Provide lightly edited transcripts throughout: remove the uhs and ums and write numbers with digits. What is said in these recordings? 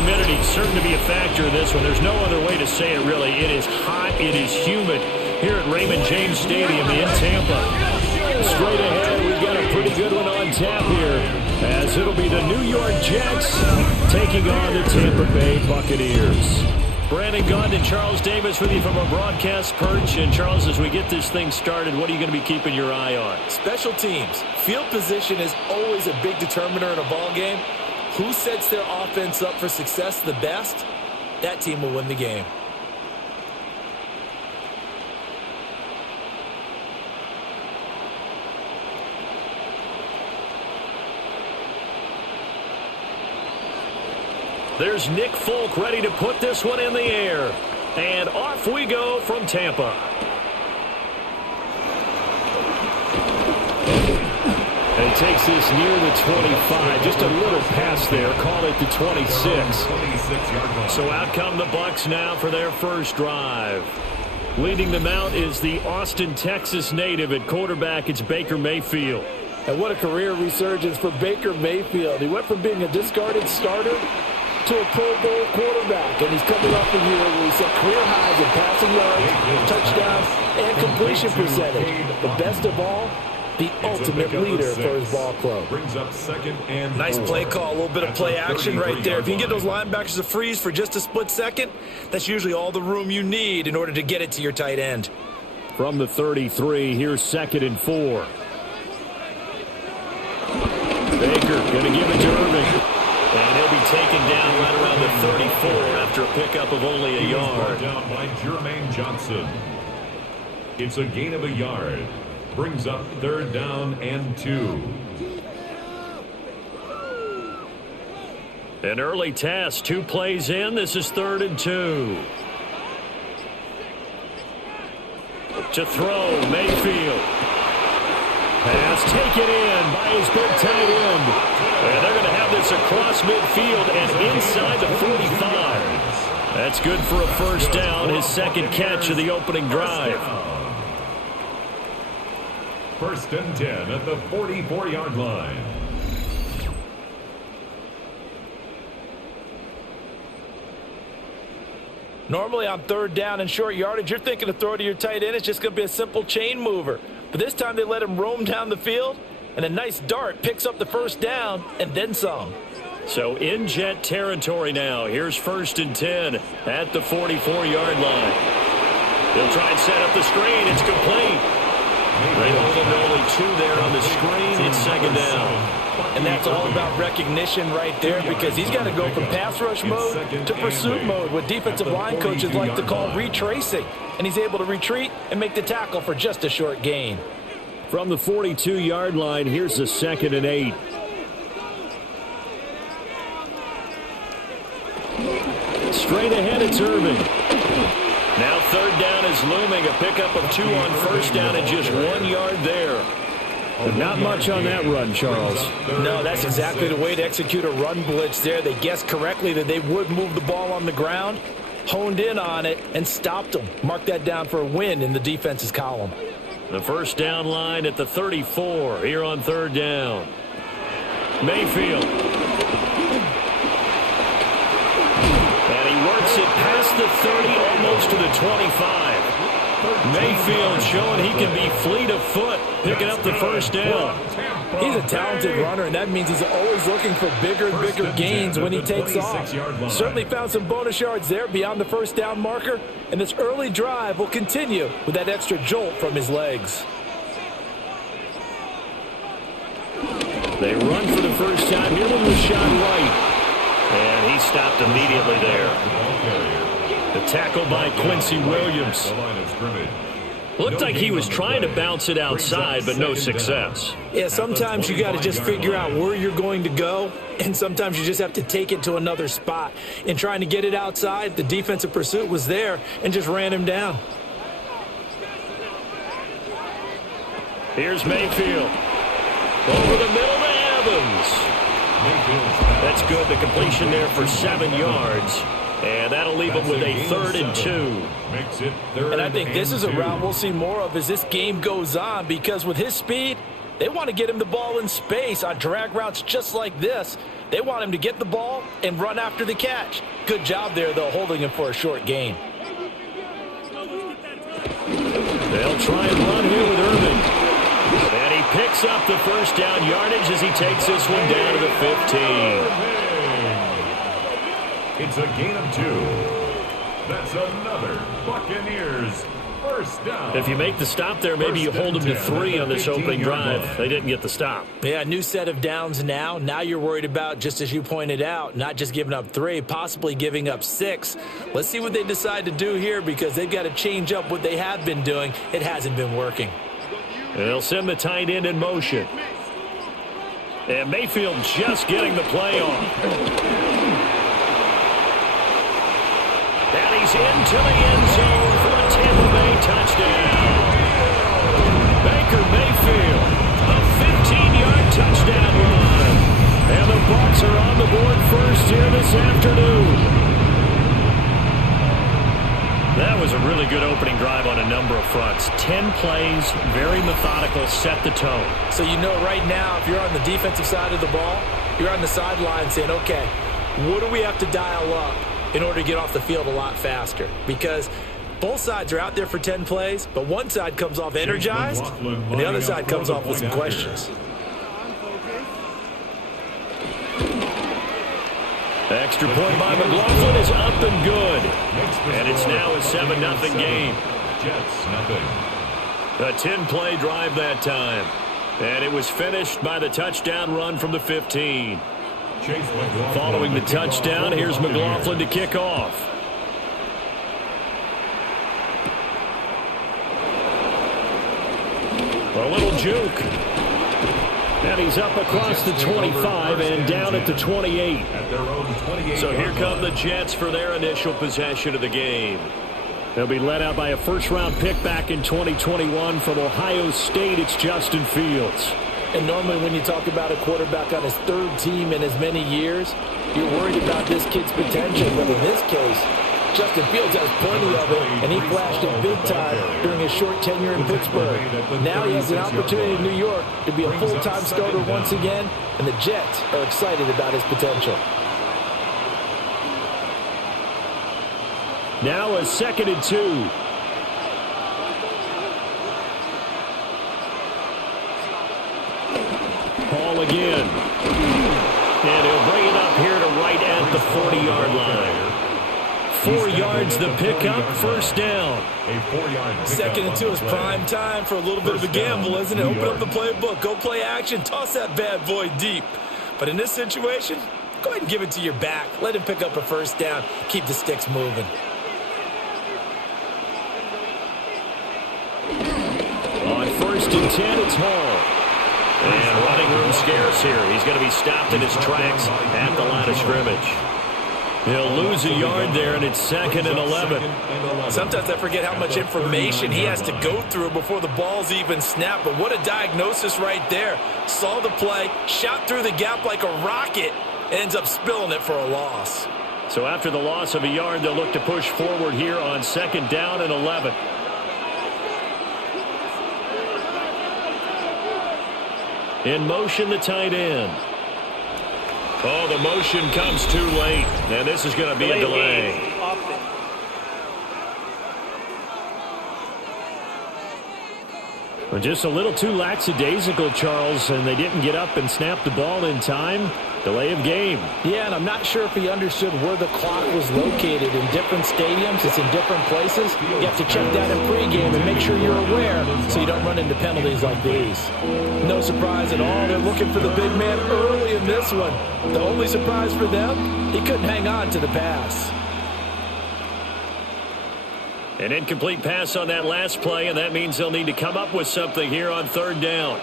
humidity is certain to be a factor in this one. There's no other way to say it, really. It is hot. It is humid here at Raymond James Stadium in Tampa. Straight ahead, we've got a pretty good one on tap here, as it'll be the New York Jets taking on the Tampa Bay Buccaneers. Brandon Gaudin and Charles Davis with you from our broadcast perch. And, Charles, as we get this thing started, what are you going to be keeping your eye on? Special teams. Field position is always a big determiner in a ball game. Who sets their offense up for success the best, that team will win the game. There's Nick Folk ready to put this one in the air. And off we go from Tampa. And he takes this near the 25. Just a little pass there. Call it the 26. So out come the Bucs now for their first drive. Leading them out is the Austin, Texas native at quarterback. It's Baker Mayfield. And what a career resurgence for Baker Mayfield. He went from being a discarded starter to a Pro Bowl quarterback, and he's coming off a year where he set career highs in passing yards, touchdowns, and completion percentage. But best of all, the ultimate leader for his ball club. Brings up second and nice play call, a little bit of play action right there. If you can get those linebackers to freeze for just a split second, that's usually all the room you need in order to get it to your tight end. From the 33, here's 2nd and 4. Baker going to give it to Irving. And he'll be taken down right around the 34 after a pickup of only a yard. Down by Jermaine Johnson. It's a gain of a yard. Brings up 3rd down and 2. An early task, 2 plays in. This is 3rd and 2. To throw, Mayfield. Pass taken in by his big tight end. And they're going to have this across midfield and inside the 45. That's good for a first down, his second catch of the opening drive. 1st and 10 at the 44-yard line. Normally on 3rd down and short yardage, you're thinking to throw to your tight end. It's just going to be a simple chain mover. But this time they let him roam down the field, and a nice dart picks up the first down and then some. So in Jet territory now. Here's 1st and 10 at the 44-yard line. They'll try and set up the screen. It's complete. They hold him to only 2 there on the screen. It's 2nd down. And that's all about recognition right there, because he's got to go from pass rush mode to pursuit mode, what defensive line coaches like to call retracing. And he's able to retreat and make the tackle for just a short gain. From the 42-yard line, here's a 2nd and 8. Straight ahead, it's Irving. Now 3rd down is looming. A pickup of 2 on 1st down and just 1 yard there. Not much on that run, Charles. No, that's exactly the way to execute a run blitz there. They guessed correctly that they would move the ball on the ground, honed in on it, and stopped them. Mark that down for a win in the defense's column. The first down line at the 34 here on 3rd down. Mayfield. And he works it past the 30, almost to the 25. Mayfield showing he can be fleet of foot, picking up the first down. He's a talented runner, and that means he's always looking for bigger and bigger gains when he takes off. Certainly found some bonus yards there beyond the first down marker, and this early drive will continue with that extra jolt from his legs. They run for the first time here with Rashawn White. And he stopped immediately there. The tackle by Quincy Williams. Looked like he was trying to bounce it outside, but no success. Yeah, sometimes you got to just figure out where you're going to go, and sometimes you just have to take it to another spot. In trying to get it outside, the defensive pursuit was there and just ran him down. Here's Mayfield. Over the middle to Evans. That's good. The completion there for 7 yards. And that'll leave him with a 3rd and 2. And I think this is a route we'll see more of as this game goes on, because with his speed, they want to get him the ball in space on drag routes just like this. They want him to get the ball and run after the catch. Good job there, though, holding him for a short gain. They'll try and run here with Irvin. And he picks up the first down yardage as he takes this one down to the 15. It's a gain of 2. That's another Buccaneers first down. If you make the stop there, maybe you hold them to 3 on this opening drive. They didn't get the stop. Yeah, new set of downs now. Now you're worried about, just as you pointed out, not just giving up 3, possibly giving up 6. Let's see what they decide to do here because they've got to change up what they have been doing. It hasn't been working. They'll send the tight end in motion. And Mayfield just getting the play off. And he's into the end zone for a Tampa Bay touchdown. Baker Mayfield, a 15-yard touchdown run. And the Bucs are on the board first here this afternoon. That was a really good opening drive on a number of fronts. 10 plays, very methodical, set the tone. So you know right now, if you're on the defensive side of the ball, you're on the sideline saying, okay, what do we have to dial up in order to get off the field a lot faster? Because both sides are out there for 10 plays, but one side comes off energized, and the other side comes off with some questions. Extra point by McLaughlin is up and good. And it's now a 7-0 game. Jets, nothing. A 10-play drive that time. And it was finished by the touchdown run from the 15. Following the touchdown, here's McLaughlin to kick off. A little juke. And he's up across the 25 and down at the 28. So here come the Jets for their initial possession of the game. They'll be led out by a first-round pick back in 2021 from Ohio State. It's Justin Fields. And normally when you talk about a quarterback on his 3rd team in as many years, you're worried about this kid's potential. But in this case, Justin Fields has plenty of it, and he flashed it big time during his short tenure in Pittsburgh. Now he has an opportunity in New York to be a full-time starter once again, and the Jets are excited about his potential. Now a 2nd and 2. Ball again. And he'll bring it up here to right at the 40-yard line. 4 yards the pickup, first down. 2nd and 2 is prime time for a little bit of a gamble, isn't it? Open up the playbook, go play action, toss that bad boy deep. But in this situation, go ahead and give it to your back. Let him pick up a first down, keep the sticks moving. On 1st and 10, it's Hall. And running room scarce here. He's going to be stopped in his tracks at the line of scrimmage. He'll lose a yard there, and it's 2nd and 11. Sometimes I forget how much information he has to go through before the ball's even snapped. But what a diagnosis right there. Saw the play, shot through the gap like a rocket, and ends up spilling it for a loss. So after the loss of a yard, they'll look to push forward here on 2nd down and 11. In motion, the tight end. Oh, the motion comes too late, and this is going to be a delay. Well, just a little too lackadaisical, Charles, and they didn't get up and snap the ball in time. Delay of game. Yeah, and I'm not sure if he understood where the clock was located. In different stadiums, it's in different places. You have to check that in pregame and make sure you're aware so you don't run into penalties like these. No surprise at all. They're looking for the big man early in this one. The only surprise for them, he couldn't hang on to the pass. An incomplete pass on that last play, and that means they'll need to come up with something here on 3rd down.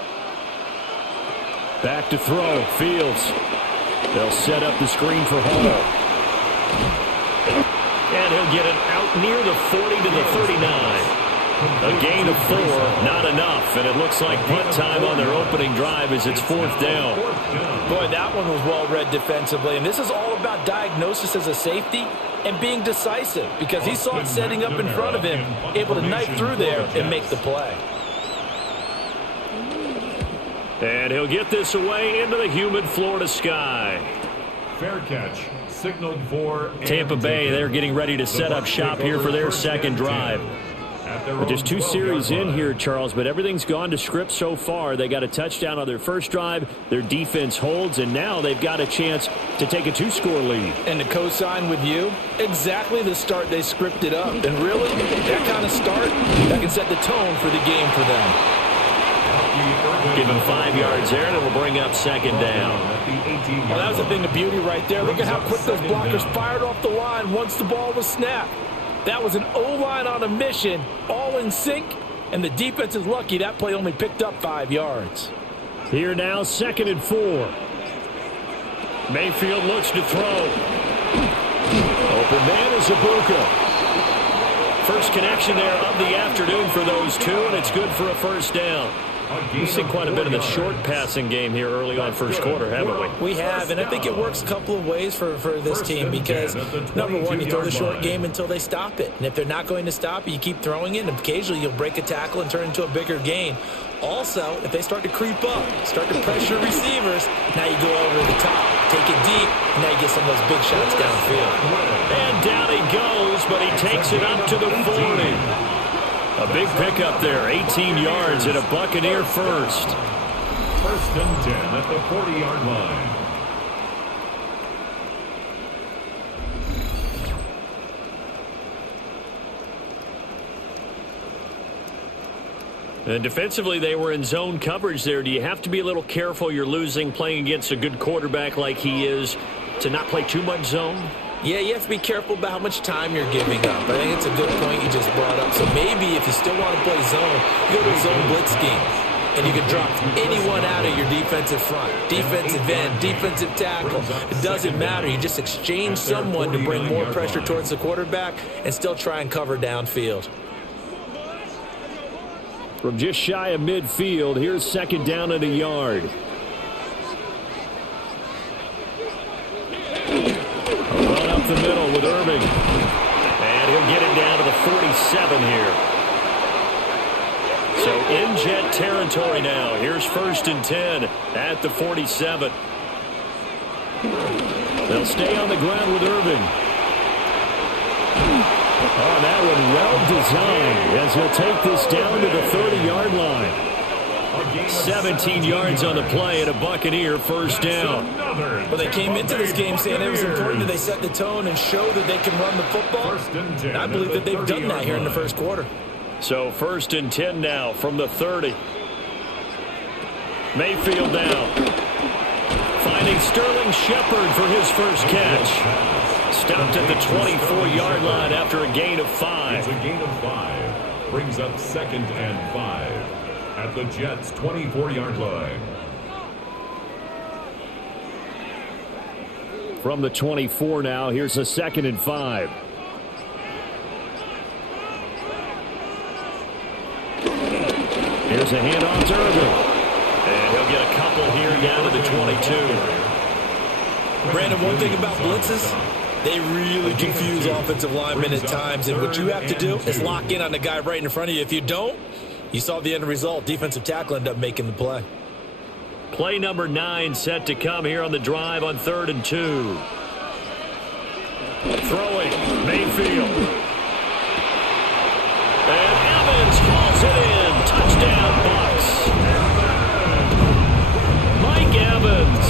Back to throw, Fields. They'll set up the screen for Hall. And he'll get it out near the 40 to the 39. A gain of 4, not enough, and it looks like punt time on their opening drive as it's 4th down. Boy, that one was well read defensively, and this is all about diagnosis as a safety and being decisive because he saw it setting up in front of him, able to knife through there and make the play. And he'll get this away into the humid Florida sky. Fair catch. Signaled for Tampa Bay, they're getting ready to set up shop here for their second drive. But there's 2 series in here, Charles, but everything's gone to script so far. They got a touchdown on their first drive. Their defense holds, and now they've got a chance to take a 2-score lead. And to co-sign with you, exactly the start they scripted up. And really, that kind of start, that can set the tone for the game for them. Give him 5 yards there, and it'll bring up second down. Well, that was a thing of beauty right there. Look at how quick those blockers fired off the line once the ball was snapped. That was an O-line on a mission, all in sync, and the defense is lucky that play only picked up 5 yards. Here now, 2nd and 4. Mayfield looks to throw. Open man is Ibuka. First connection there of the afternoon for those two, and it's good for a first down. We've seen quite a bit of the short passing game here early on first quarter, haven't we? We have, and I think it works a couple of ways for this team because, number one, you throw the short game until they stop it. And if they're not going to stop it, you keep throwing it, and occasionally you'll break a tackle and turn into a bigger gain. Also, if they start to creep up, start to pressure receivers, now you go over the top, take it deep, and now you get some of those big shots downfield. And down he goes, but he takes it up to the 40. A big pickup there, 18 yards and a Buccaneer first. 1st and 10 at the 40-yard line. And defensively, they were in zone coverage there. Do you have to be a little careful? You're losing playing against a good quarterback like he is to not play too much zone? Yeah, you have to be careful about how much time you're giving up. I think it's a good point you just brought up. So maybe if you still want to play zone, you go to a zone blitz scheme. And you can drop anyone out of your defensive front. Defensive end, defensive tackle. It doesn't matter. You just exchange someone to bring more pressure towards the quarterback and still try and cover downfield. From just shy of midfield, here's 2nd down and a yard. Run up the middle with Irving. And he'll get it down to the 47 here. So in jet territory now. Here's 1st and 10 at the 47. They'll stay on the ground with Irving. Oh, that one well designed as he'll take this down to the 30-yard line. 17 yards on the play and a Buccaneer first down. Well, they came into this game saying it was important that they set the tone and show that they can run the football. And I believe that they've done that here in the first quarter. So 1st and 10 now from the 30. Mayfield down. Finding Sterling Shepard for his first catch. Stopped at the 24-yard line after a gain of 5. It's a gain of 5. Brings up 2nd and 5 at the Jets' 24-yard line. From the 24 now, here's a 2nd and 5. Here's a handoff to Irving. And he'll get a couple here down to the 22. Brandon, one thing about blitzes, they really confuse offensive linemen at times. And what you have to do is lock in on the guy right in front of you. If you don't, you saw the end result. Defensive tackle ended up making the play. Play number 9 set to come here on the drive on 3rd and 2. Throwing, Mayfield. And Evans hauls it in. Touchdown, Bucs. Mike Evans,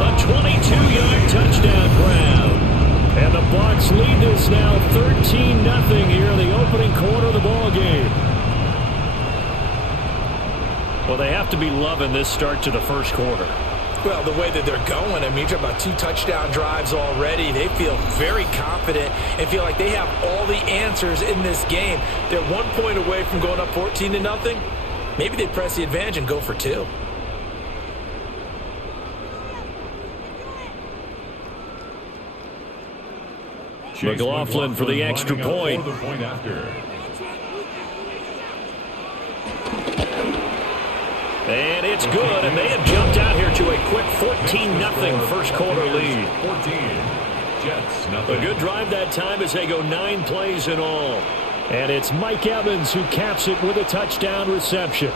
a 22-yard touchdown grab. And the Bucs lead this now 13-0 here in the opening quarter of the ball game. Well, they have to be loving this start to the first quarter. Well, the way that they're going, I mean, you're talking about 2 touchdown drives already. They feel very confident and feel like they have all the answers in this game. They're 1 point away from going up 14-0. Maybe they press the advantage and go for 2. McLaughlin for the extra point. And it's good, and they have jumped out here to a quick 14-0 first quarter lead. 14. Jets, nothing. A good drive that time as they go 9 plays in all. And it's Mike Evans who caps it with a touchdown reception.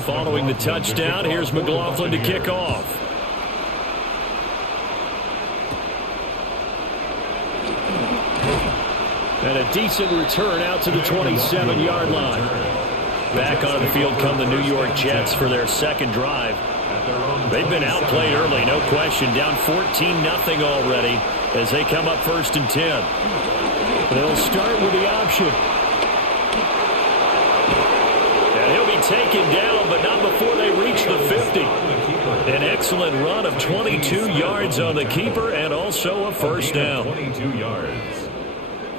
Following the touchdown, here's McLaughlin to kick off. And a decent return out to the 27-yard line. Back on the field come the New York Jets for their second drive. They've been outplayed early, no question. Down 14-0 already as they come up 1st and 10. They'll start with the option. And he'll be taken down, but not before they reach the 50. An excellent run of 22 yards on the keeper and also a first down. 22 yards.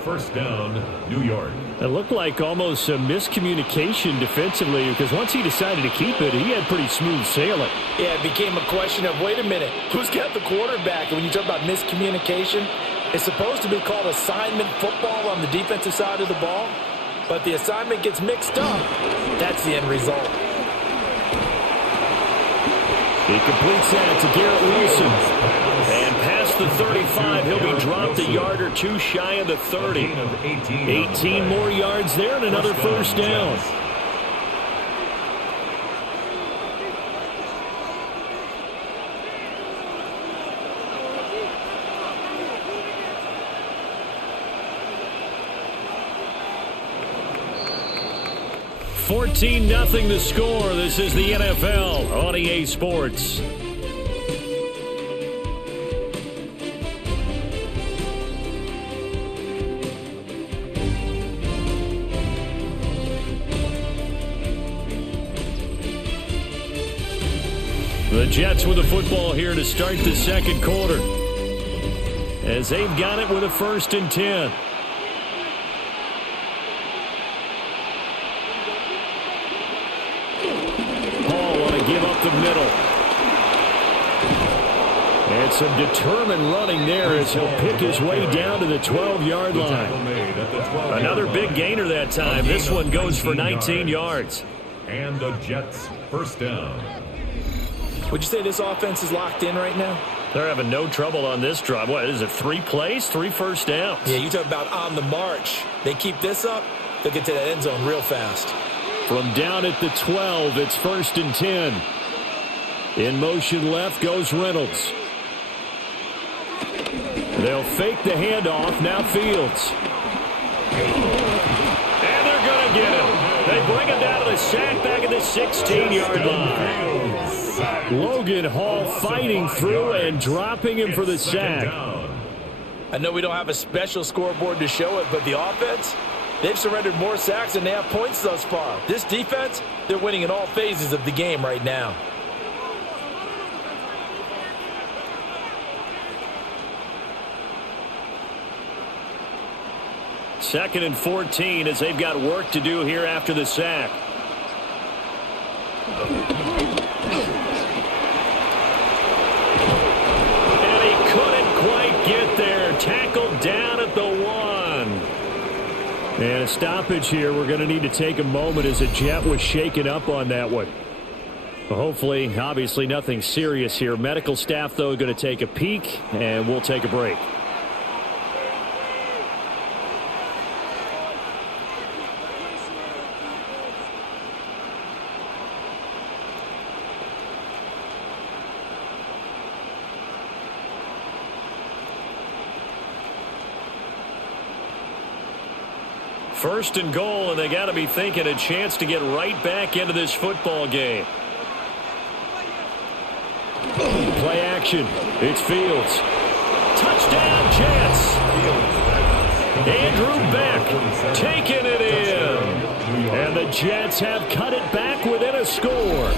First down, New York. It looked like almost a miscommunication defensively because once he decided to keep it, he had pretty smooth sailing. Yeah, it became a question of, wait a minute, who's got the quarterback? And when you talk about miscommunication, it's supposed to be called assignment football on the defensive side of the ball, but the assignment gets mixed up. That's the end result. He completes that to Garrett Wilson. And past the 35, he'll be dropped a yard or two shy of the 30. 18 more yards there and another first down. $14-0 the score. This is the NFL on EA Sports. The Jets with the football here to start the second quarter, as they've got it with a 1st and 10. Give up the middle. And some determined running there as he'll pick his way down to the 12-yard line. Another big gainer that time. This one goes for 19 yards. And the Jets first down. Would you say this offense is locked in right now? They're having no trouble on this drive. What is it, 3 plays, 3 first downs? Yeah, you talk about on the march. They keep this up, they'll get to that end zone real fast. From down at the 12, it's 1st and 10. In motion left goes Reynolds. They'll fake the handoff. Now Fields. And they're going to get him. They bring him down to the sack back at the 16-yard line. Logan Hall fighting through and dropping him for the sack. I know we don't have a special scoreboard to show it, but the offense, they've surrendered more sacks than they have points thus far. This defense, they're winning in all phases of the game right now. Second and 14 as they've got work to do here after the sack. And he couldn't quite get there. Tackled down at the 1. And a stoppage here. We're going to need to take a moment as a Jet was shaken up on that one. Hopefully, obviously nothing serious here. Medical staff, though, going to take a peek, and we'll take a break. First and goal, and they got to be thinking a chance to get right back into this football game. Play action. It's Fields. Touchdown, Jets. Andrew Beck taking it in. And the Jets have cut it back within a score.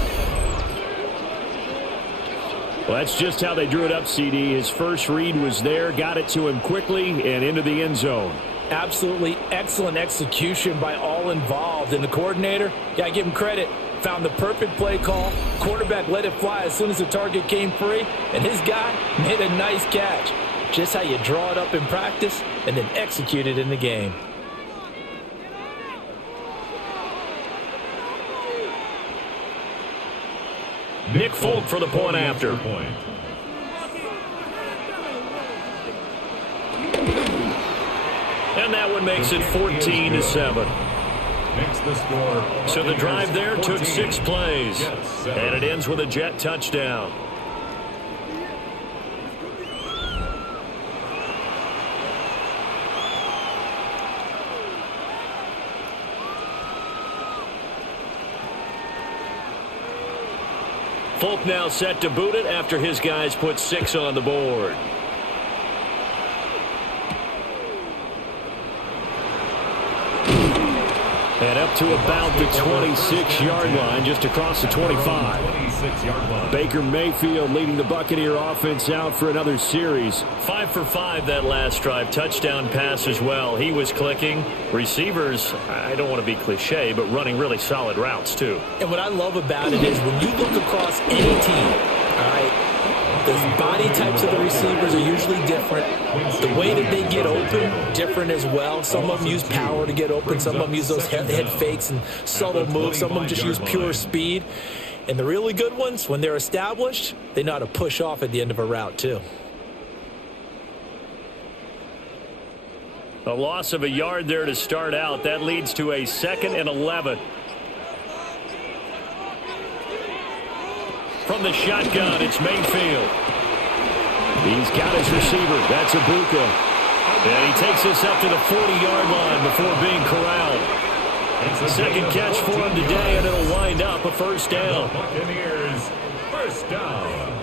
Well, that's just how they drew it up, CD. His first read was there, got it to him quickly, and into the end zone. Absolutely excellent execution by all involved. And the coordinator, got to give him credit, found the perfect play call. Quarterback let it fly as soon as the target came free. And his guy made a nice catch. Just how you draw it up in practice and then execute it in the game. Nick Folk for the point after. And that one makes it 14-7. Makes the score. So the drive there took 6 plays. And it ends with a Jet touchdown. Folk now set to boot it after his guys put 6 on the board. And up to about the 26-yard line, just across the 25. 26-yard line. Baker Mayfield leading the Buccaneer offense out for another series. 5 for 5 that last drive. Touchdown pass as well. He was clicking. Receivers, I don't want to be cliche, but running really solid routes too. And what I love about it is when you look across any team, all right, the body types of the receivers are usually different. The way that they get open, different as well. Some of them use power to get open. Some of them use those head fakes and subtle moves. Some of them just use pure speed. And the really good ones, when they're established, they know how to push off at the end of a route too. A loss of a yard there to start out. That leads to a 2nd and 11. From the shotgun, it's Mayfield. He's got his receiver. That's Ibuka. And he takes this up to the 40-yard line before being corralled. Second catch for him today, and it'll wind up a first down. Buccaneers, first down.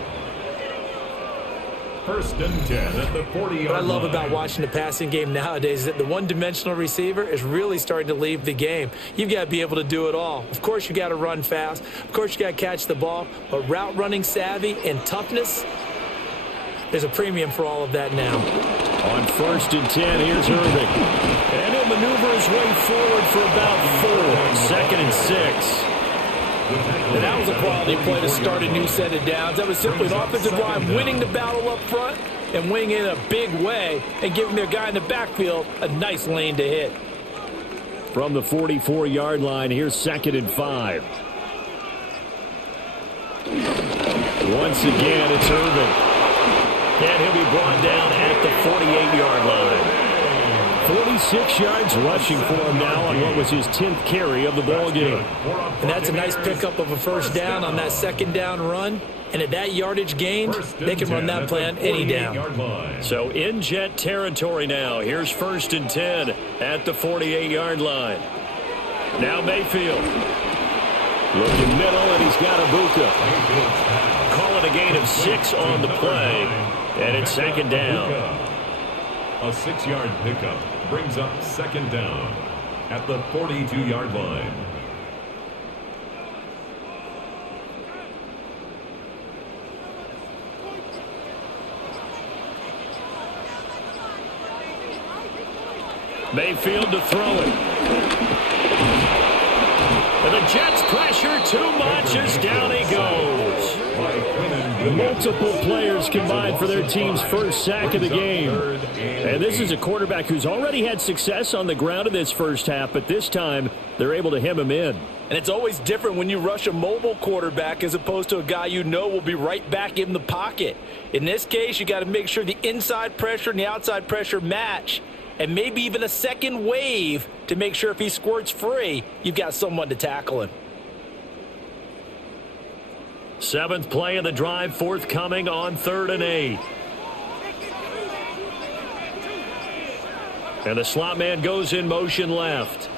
1st and 10 at the 40-yard line. What I love about watching the passing game nowadays is that the one-dimensional receiver is really starting to leave the game. You've got to be able to do it all. Of course, you got to run fast. Of course, you got to catch the ball. But route running savvy and toughness, there's a premium for all of that now. On 1st and 10, here's Irving. And he'll maneuver his way forward for about 4. 2nd and 6. And that was a quality play to start a new set of downs. That was simply an offensive line winning the battle up front and winning in a big way and giving their guy in the backfield a nice lane to hit. From the 44-yard line, here's 2nd and 5. Once again, it's Irving. And he'll be brought down at the 48-yard line. 46 yards rushing for him now on what was his 10th carry of the ball game. And that's a nice pickup of a first down on that 2nd down run. And at that yardage gain, they can run that play on any down. So in jet territory now. Here's 1st and 10 at the 48-yard line. Now Mayfield. Looking middle, and he's got Ibuka. Call it a gain of 6 on the play. And it's 2nd down. A 6-yard pickup brings up 2nd down at the 42-yard line. Mayfield to throw it. And the Jets pressure too much as down he goes. Multiple players combined for their team's first sack of the game. And this is a quarterback who's already had success on the ground in this first half, but this time they're able to hem him in. And it's always different when you rush a mobile quarterback as opposed to a guy you know will be right back in the pocket. In this case, you got to make sure the inside pressure and the outside pressure match, and maybe even a second wave to make sure if he squirts free, you've got someone to tackle him. 7th play of the drive forthcoming on 3rd and 8. And the slot man goes in motion left.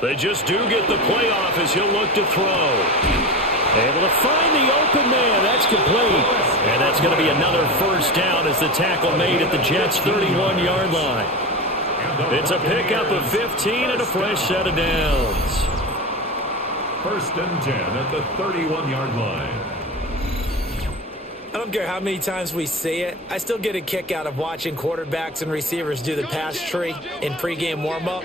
They just do get the play off as he'll look to throw. Able to find the open man. That's complete. And that's going to be another first down as the tackle made at the Jets' 31-yard line. It's a pickup of 15 and a fresh set of downs. 1st and 10 at the 31-yard line. I don't care how many times we see it. I still get a kick out of watching quarterbacks and receivers do the pass tree in pregame warm-up.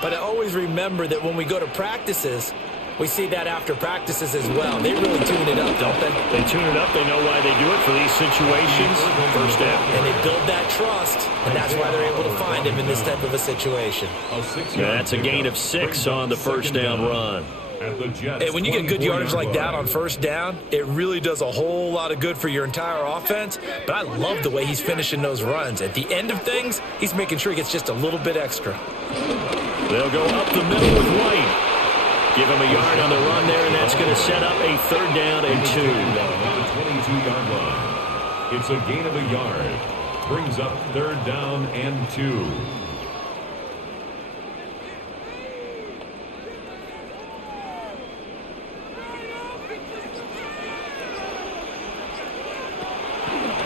But I always remember that when we go to practices, we see that after practices as well. They really tune it up, don't they? They tune it up. They know why they do it for these situations. First down. And they build that trust, and that's why they're able to find him in this type of a situation. That's a gain of 6 on the first down run. And when you get good yardage like that on first down, it really does a whole lot of good for your entire offense. But I love the way he's finishing those runs. At the end of things, he's making sure he gets just a little bit extra. They'll go up the middle with White. Give him a yard on the run there, and that's going to set up a 3rd down and 2. At the 22-yard line. It's a gain of a yard. Brings up 3rd down and 2.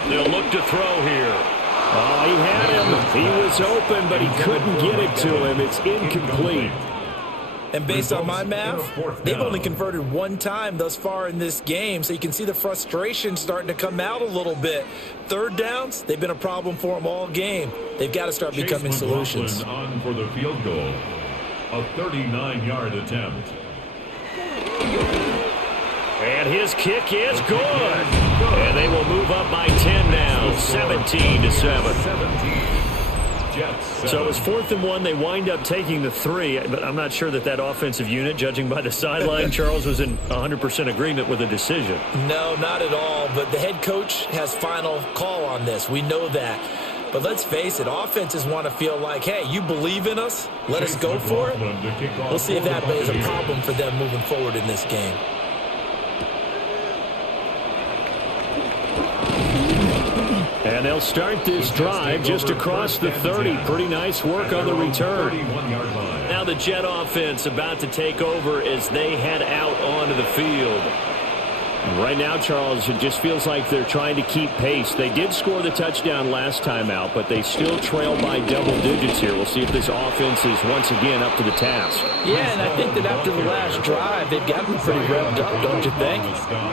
They'll look to throw here. Oh, he had him. He was open, but he couldn't get it to him. It's incomplete. And based on my math, they've only converted one time thus far in this game, so you can see the frustration starting to come out a little bit. Third downs, they've been a problem for them all game. They've got to start becoming solutions. On for the field goal, a 39-yard attempt. And his kick is good. And they will move up by 10 now, 17-7. So it's 4th and 1. They wind up taking the 3, but I'm not sure that offensive unit, judging by the sideline, Charles, was in 100% agreement with the decision. No, not at all, but the head coach has final call on this. We know that. But let's face it, offenses want to feel like, hey, you believe in us, let us go for it. We'll see if that is a problem for them moving forward in this game. And they'll start this drive just across the 30. Pretty nice work on the return. Now the Jet offense about to take over as they head out onto the field. Right now, Charles, it just feels like they're trying to keep pace. They did score the touchdown last time out, but they still trail by double digits here. We'll see if this offense is once again up to the task. Yeah, and I think that after the last drive, they've gotten pretty revved up, don't you think?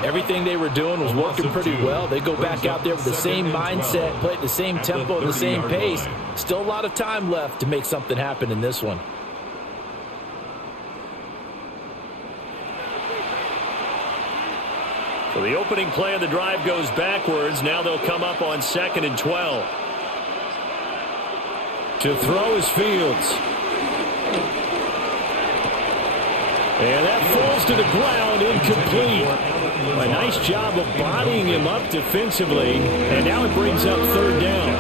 Everything they were doing was working pretty well. They go back out there with the same mindset, play at the same tempo, the same pace. Still a lot of time left to make something happen in this one. So the opening play of the drive goes backwards. Now they'll come up on 2nd and 12. To throw is Fields. And that falls to the ground, incomplete. A nice job of bodying him up defensively. And now it brings up 3rd down.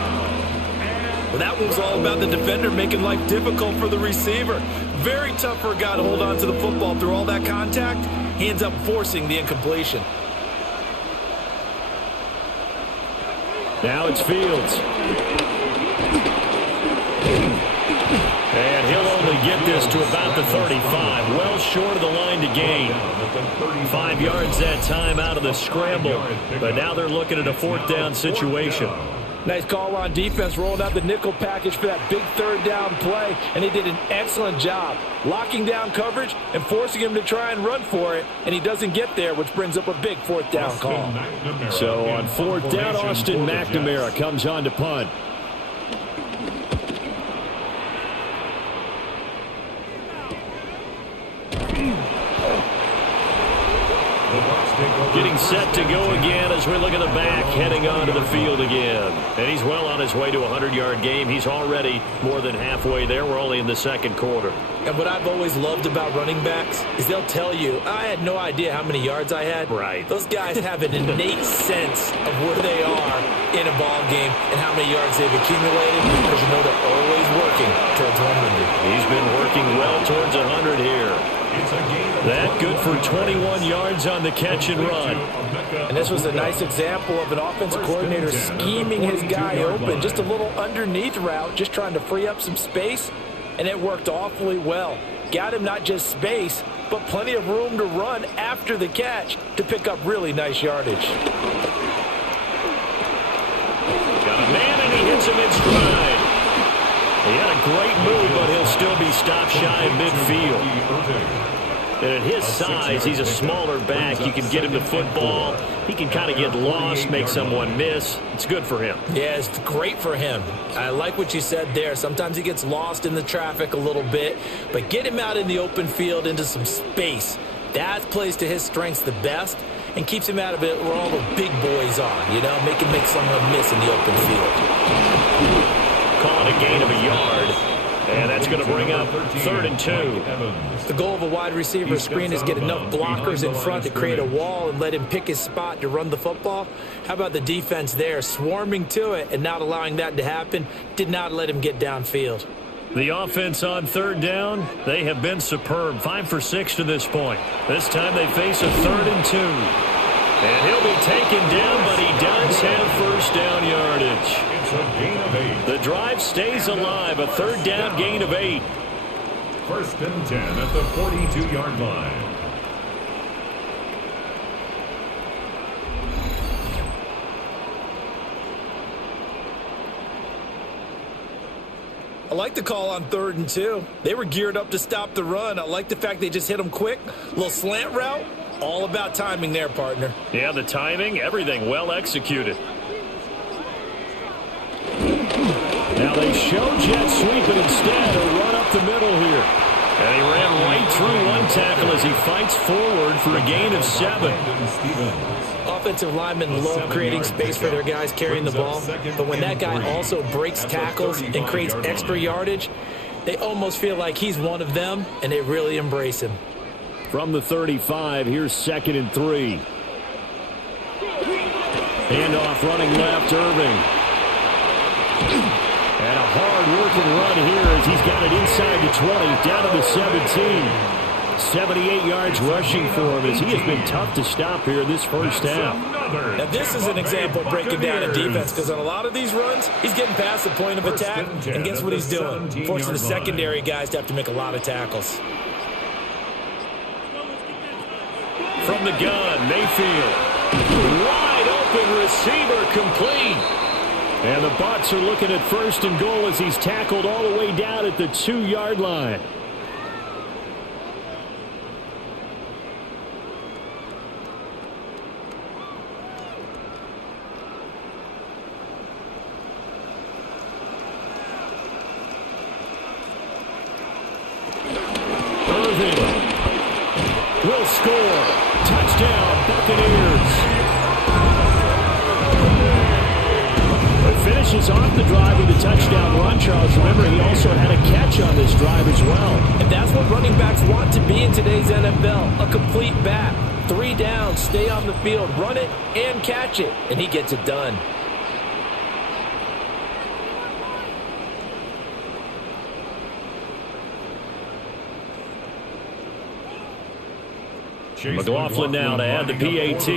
Well, that was all about the defender making life difficult for the receiver. Very tough for a guy to hold on to the football through all that contact. He ends up forcing the incompletion. Now it's Fields. And he'll only get this to about the 35. Well short of the line to gain. 5 yards that time out of the scramble. But now they're looking at a 4th down situation. Nice call on defense, rolling out the nickel package for that big 3rd down play, and he did an excellent job locking down coverage and forcing him to try and run for it, and he doesn't get there, which brings up a big 4th down call. So on 4th down, Austin McNamara comes on to punt. Getting set to go again as we look at the back, heading onto the field again. And he's well on his way to a 100-yard game. He's already more than halfway there. We're only in the 2nd quarter. And what I've always loved about running backs is they'll tell you, I had no idea how many yards I had. Right. Those guys have an innate sense of where they are in a ball game and how many yards they've accumulated, because you know they're always working towards 100. He's been working well towards 100 here. That good for 21 yards on the catch and run. And this was a nice example of an offensive coordinator scheming his guy open. Just a little underneath route, just trying to free up some space, and it worked awfully well. Got him not just space, but plenty of room to run after the catch to pick up really nice yardage. Got a man, and he hits him in stride. He had a great move, but he'll still be stopped shy of midfield. And at his size, he's a smaller back. You can get him the football. He can kind of get lost, make someone miss. It's good for him. Yeah, it's great for him. I like what you said there. Sometimes he gets lost in the traffic a little bit, but get him out in the open field into some space. That plays to his strengths the best and keeps him out of it where all the big boys are, you know, make him make someone miss in the open field. Calling a gain of a yard. And that's going to bring up 3rd and 2. The goal of a wide receiver screen is get enough blockers in front to create a wall and let him pick his spot to run the football. How about the defense there, swarming to it and not allowing that to happen? Did not let him get downfield. The offense on 3rd down, they have been superb. 5 for 6 to this point. This time they face a 3rd and 2. And he'll be taken down, but he does have 1st down yardage. The drive stays alive, a 3rd down gain of 8. 1st and 10 at the 42-yard line. I like the call on 3rd and 2. They were geared up to stop the run. I like the fact they just hit them quick. A little slant route. All about timing there, partner. Yeah, the timing, everything well executed. Now they show jet sweep, but instead a run up the middle here. And he ran right through one tackle as he fights forward for a gain of 7. Offensive linemen love creating space for their guys carrying the ball, but when that guy also breaks tackles and creates extra yardage, they almost feel like he's one of them, and they really embrace him. From the 35, here's 2nd and 3. Handoff running left, Irving. And a hard-working run here as he's got it inside the 20, down to the 17. 78 yards rushing for him as he has been tough to stop here this first half. Now this is an example of breaking down a defense, because on a lot of these runs, he's getting past the point of attack, and guess what he's doing? Forcing the secondary guys to have to make a lot of tackles. From the gun, Mayfield. Wide open receiver, complete. And the Bucs are looking at 1st and goal as he's tackled all the way down at the 2-yard line. Irving will score. Touchdown, Buccaneers. Finishes off the drive with a touchdown run, Charles. Remember, he also had a catch on this drive as well. And that's what running backs want to be in today's NFL, a complete back. 3 downs, stay on the field, run it, and catch it, and he gets it done. McLaughlin now to add the PAT.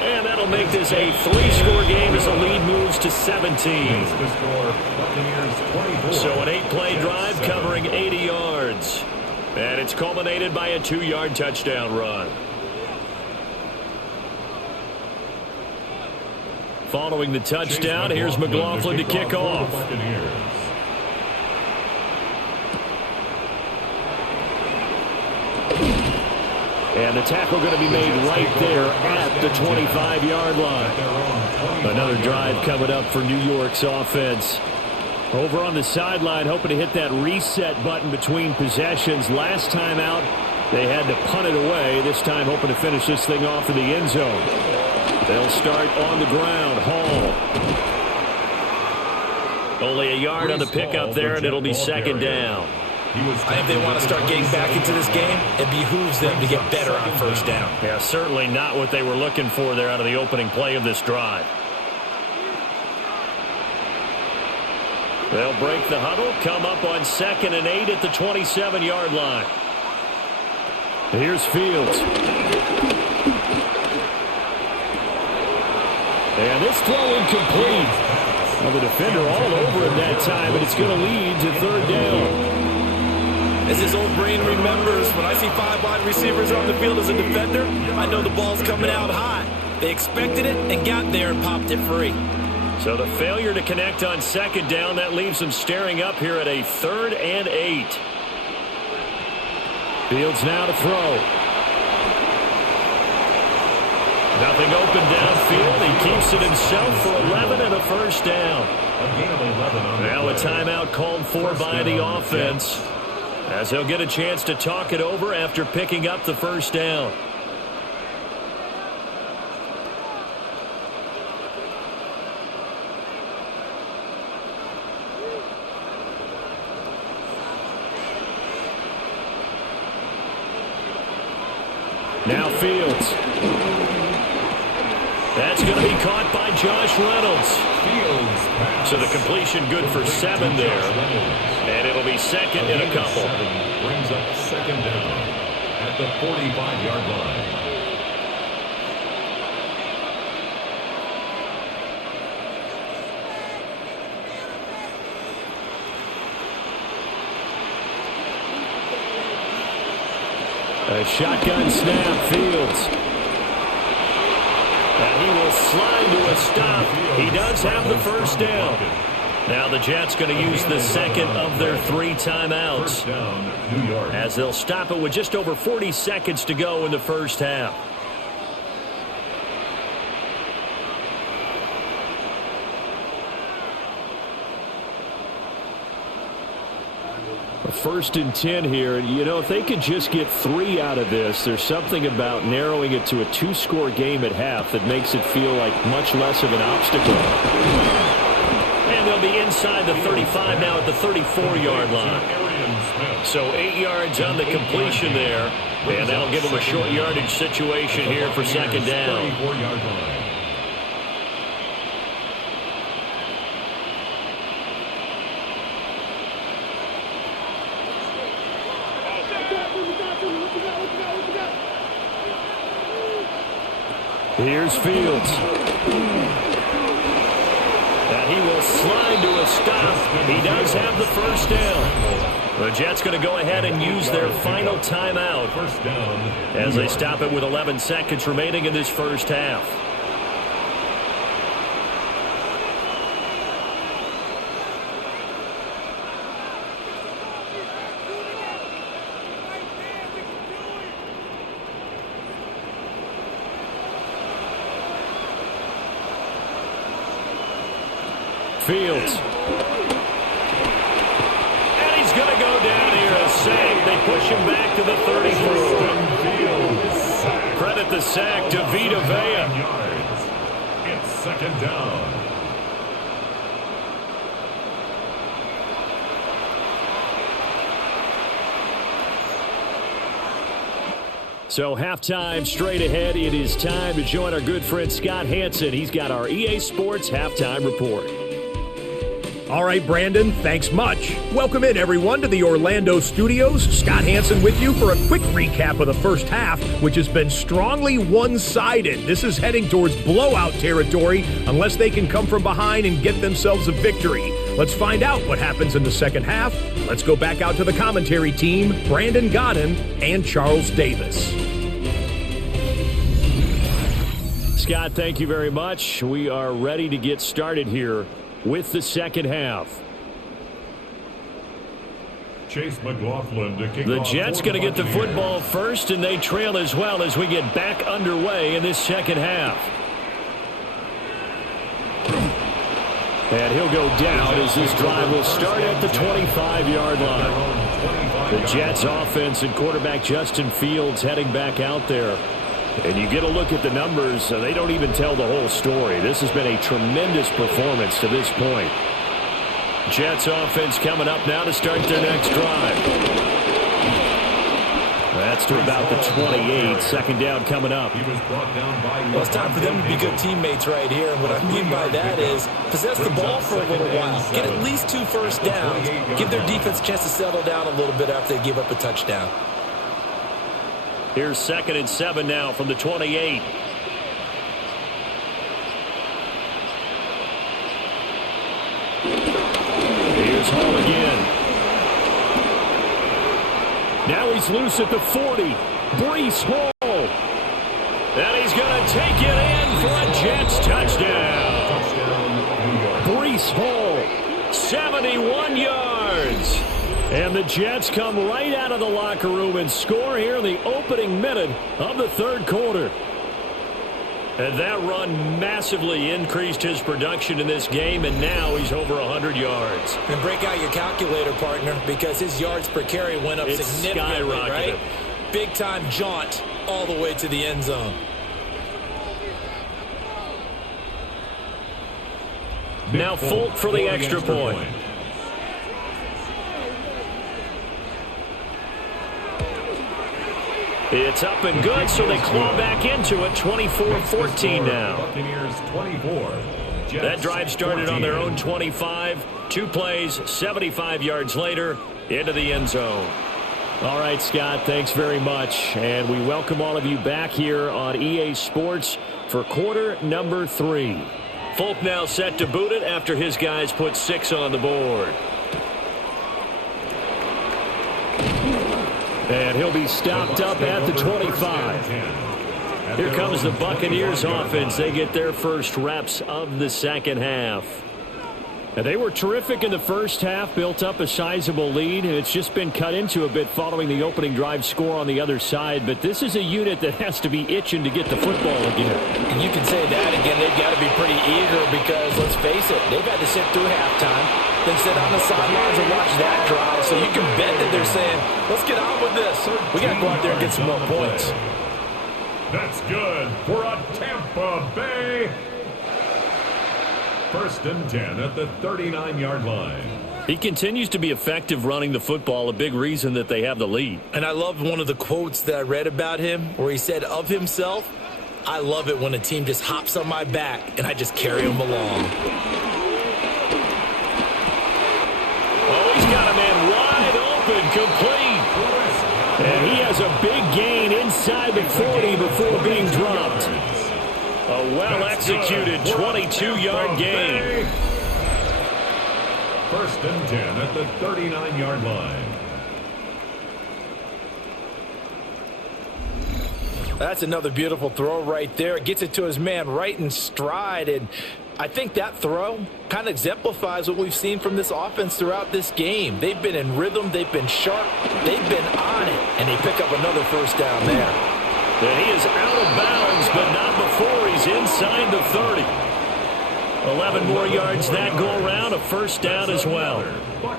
And that'll make this a 3-score game as the lead moves to 17. So an 8-play drive covering 80 yards. And it's culminated by a 2-yard touchdown run. Following the touchdown, here's McLaughlin to kick off. And the tackle going to be made right there at the 25-yard line. Another drive coming up for New York's offense. Over on the sideline, hoping to hit that reset button between possessions. Last time out, they had to punt it away. This time, hoping to finish this thing off in the end zone. They'll start on the ground. Hall. Only a yard on the pickup there, and it'll be 2nd down. If they want to start getting back into this game, it behooves them to get better on 1st down. Yeah, certainly not what they were looking for there out of the opening play of this drive. They'll break the huddle, come up on 2nd and 8 at the 27-yard line. Here's Fields. And this throw incomplete. Well, the defender all over him that time, but it's going to lead to 3rd down. As his old brain remembers, when I see 5 wide receivers on the field as a defender, I know the ball's coming out hot. They expected it and got there and popped it free. So the failure to connect on 2nd down, that leaves them staring up here at a 3rd and 8. Fields now to throw. Nothing open downfield. He keeps it himself for 11 and a 1st down. Now a timeout called for by the offense, as he'll get a chance to talk it over after picking up the 1st down. Now Fields. That's going to be caught by Josh Reynolds. So the completion good for 7 there. And it'll be 2nd and a couple. Brings up 2nd down at the 45-yard line. A shotgun snap, Fields. And he will slide to a stop. He does have the first down. Now the Jets going to use the second of their 3 timeouts as they'll stop it with just over 40 seconds to go in the first half. First and 10 here. You know, if they could just get 3 out of this, there's something about narrowing it to a 2-score game at half that makes it feel like much less of an obstacle. And they'll be inside the 35 now at the 34-yard line. So 8 yards on the completion there. And that'll give them a short yardage situation here for second down. Here's Fields. And he will slide to a stop. He does have the first down. The Jets going to go ahead and use their final timeout as they stop it with 11 seconds remaining in this first half. Fields. And he's going to go down here a sack. They push him back to the 34. Credit the sack to Vita Vea. It's second down. So halftime straight ahead. It is time to join our good friend Scott Hansen. He's got our EA Sports halftime report. All right, Brandon, thanks much. Welcome in, everyone, to the Orlando studios. Scott Hansen with you for a quick recap of the first half, which has been strongly one-sided. This is heading towards blowout territory unless they can come from behind and get themselves a victory. Let's find out what happens in the second half. Let's go back out to the commentary team, Brandon Godden and Charles Davis. Scott, thank you very much. We are ready to get started here with the second half. Chase McLaughlin to kick The off Jets going to get the football first, and they trail as well as we get back underway in this second half. And he'll go down as this drive will start at the 25-yard line. The Jets offense and quarterback Justin Fields heading back out there. And you get a look at the numbers, they don't even tell the whole story. This has been a tremendous performance to this point. Jets offense coming up now to start their next drive. That's to about the 28. Second down coming up. Well, it's time for them to be good teammates right here. And what I mean by that is possess the ball for a little while. Get at least 2 first downs. Give their defense a chance to settle down a little bit after they give up a touchdown. Here's 2nd and 7 now from the 28. Here's Hall again. Now he's loose at the 40. Breece Hall. And he's going to take it in for a Jets touchdown. Breece Hall. 71 yards. And the Jets come right out of the locker room and score here in the opening minute of the third quarter. And that run massively increased his production in this game, and now he's over 100 yards. And break out your calculator, partner, because his yards per carry went up significantly, right? Big-time jaunt all the way to the end zone. Now Folk for the extra point. It's up and good, so they claw back into it. 24-14 now. Buccaneers 24. That drive started on their own 25. 2 plays, 75 yards later, into the end zone. All right, Scott, thanks very much. And we welcome all of you back here on EA Sports for quarter number 3. Folk now set to boot it after his guys put 6 on the board. And he'll be stopped up at the 25. Here comes the Buccaneers offense. They get their first reps of the second half. And they were terrific in the first half, built up a sizable lead, and it's just been cut into a bit following the opening drive score on the other side. But this is a unit that has to be itching to get the football again. And you can say that again, they've got to be pretty eager because, let's face it, they've had to sit through halftime, then sit on the sidelines and watch that drive. So you can bet that they're saying, let's get on with this. We got to go out there and get some more points. That's good for a Tampa Bay. 1st and 10 at the 39-yard line. He continues to be effective running the football, a big reason that they have the lead. And I love one of the quotes that I read about him where he said of himself, I love it when a team just hops on my back and I just carry them along. Oh, he's got a man wide open, complete. And he has a big gain inside the 40 before being dropped. A well-executed 22-yard gain. 1st and 10 at the 39-yard line. That's another beautiful throw right there. It gets it to his man right in stride. And I think that throw kind of exemplifies what we've seen from this offense throughout this game. They've been in rhythm. They've been sharp. They've been on it. And they pick up another first down there. And he is out of bounds, but not before he's inside the 30. 11 more yards that go around, a first down as well.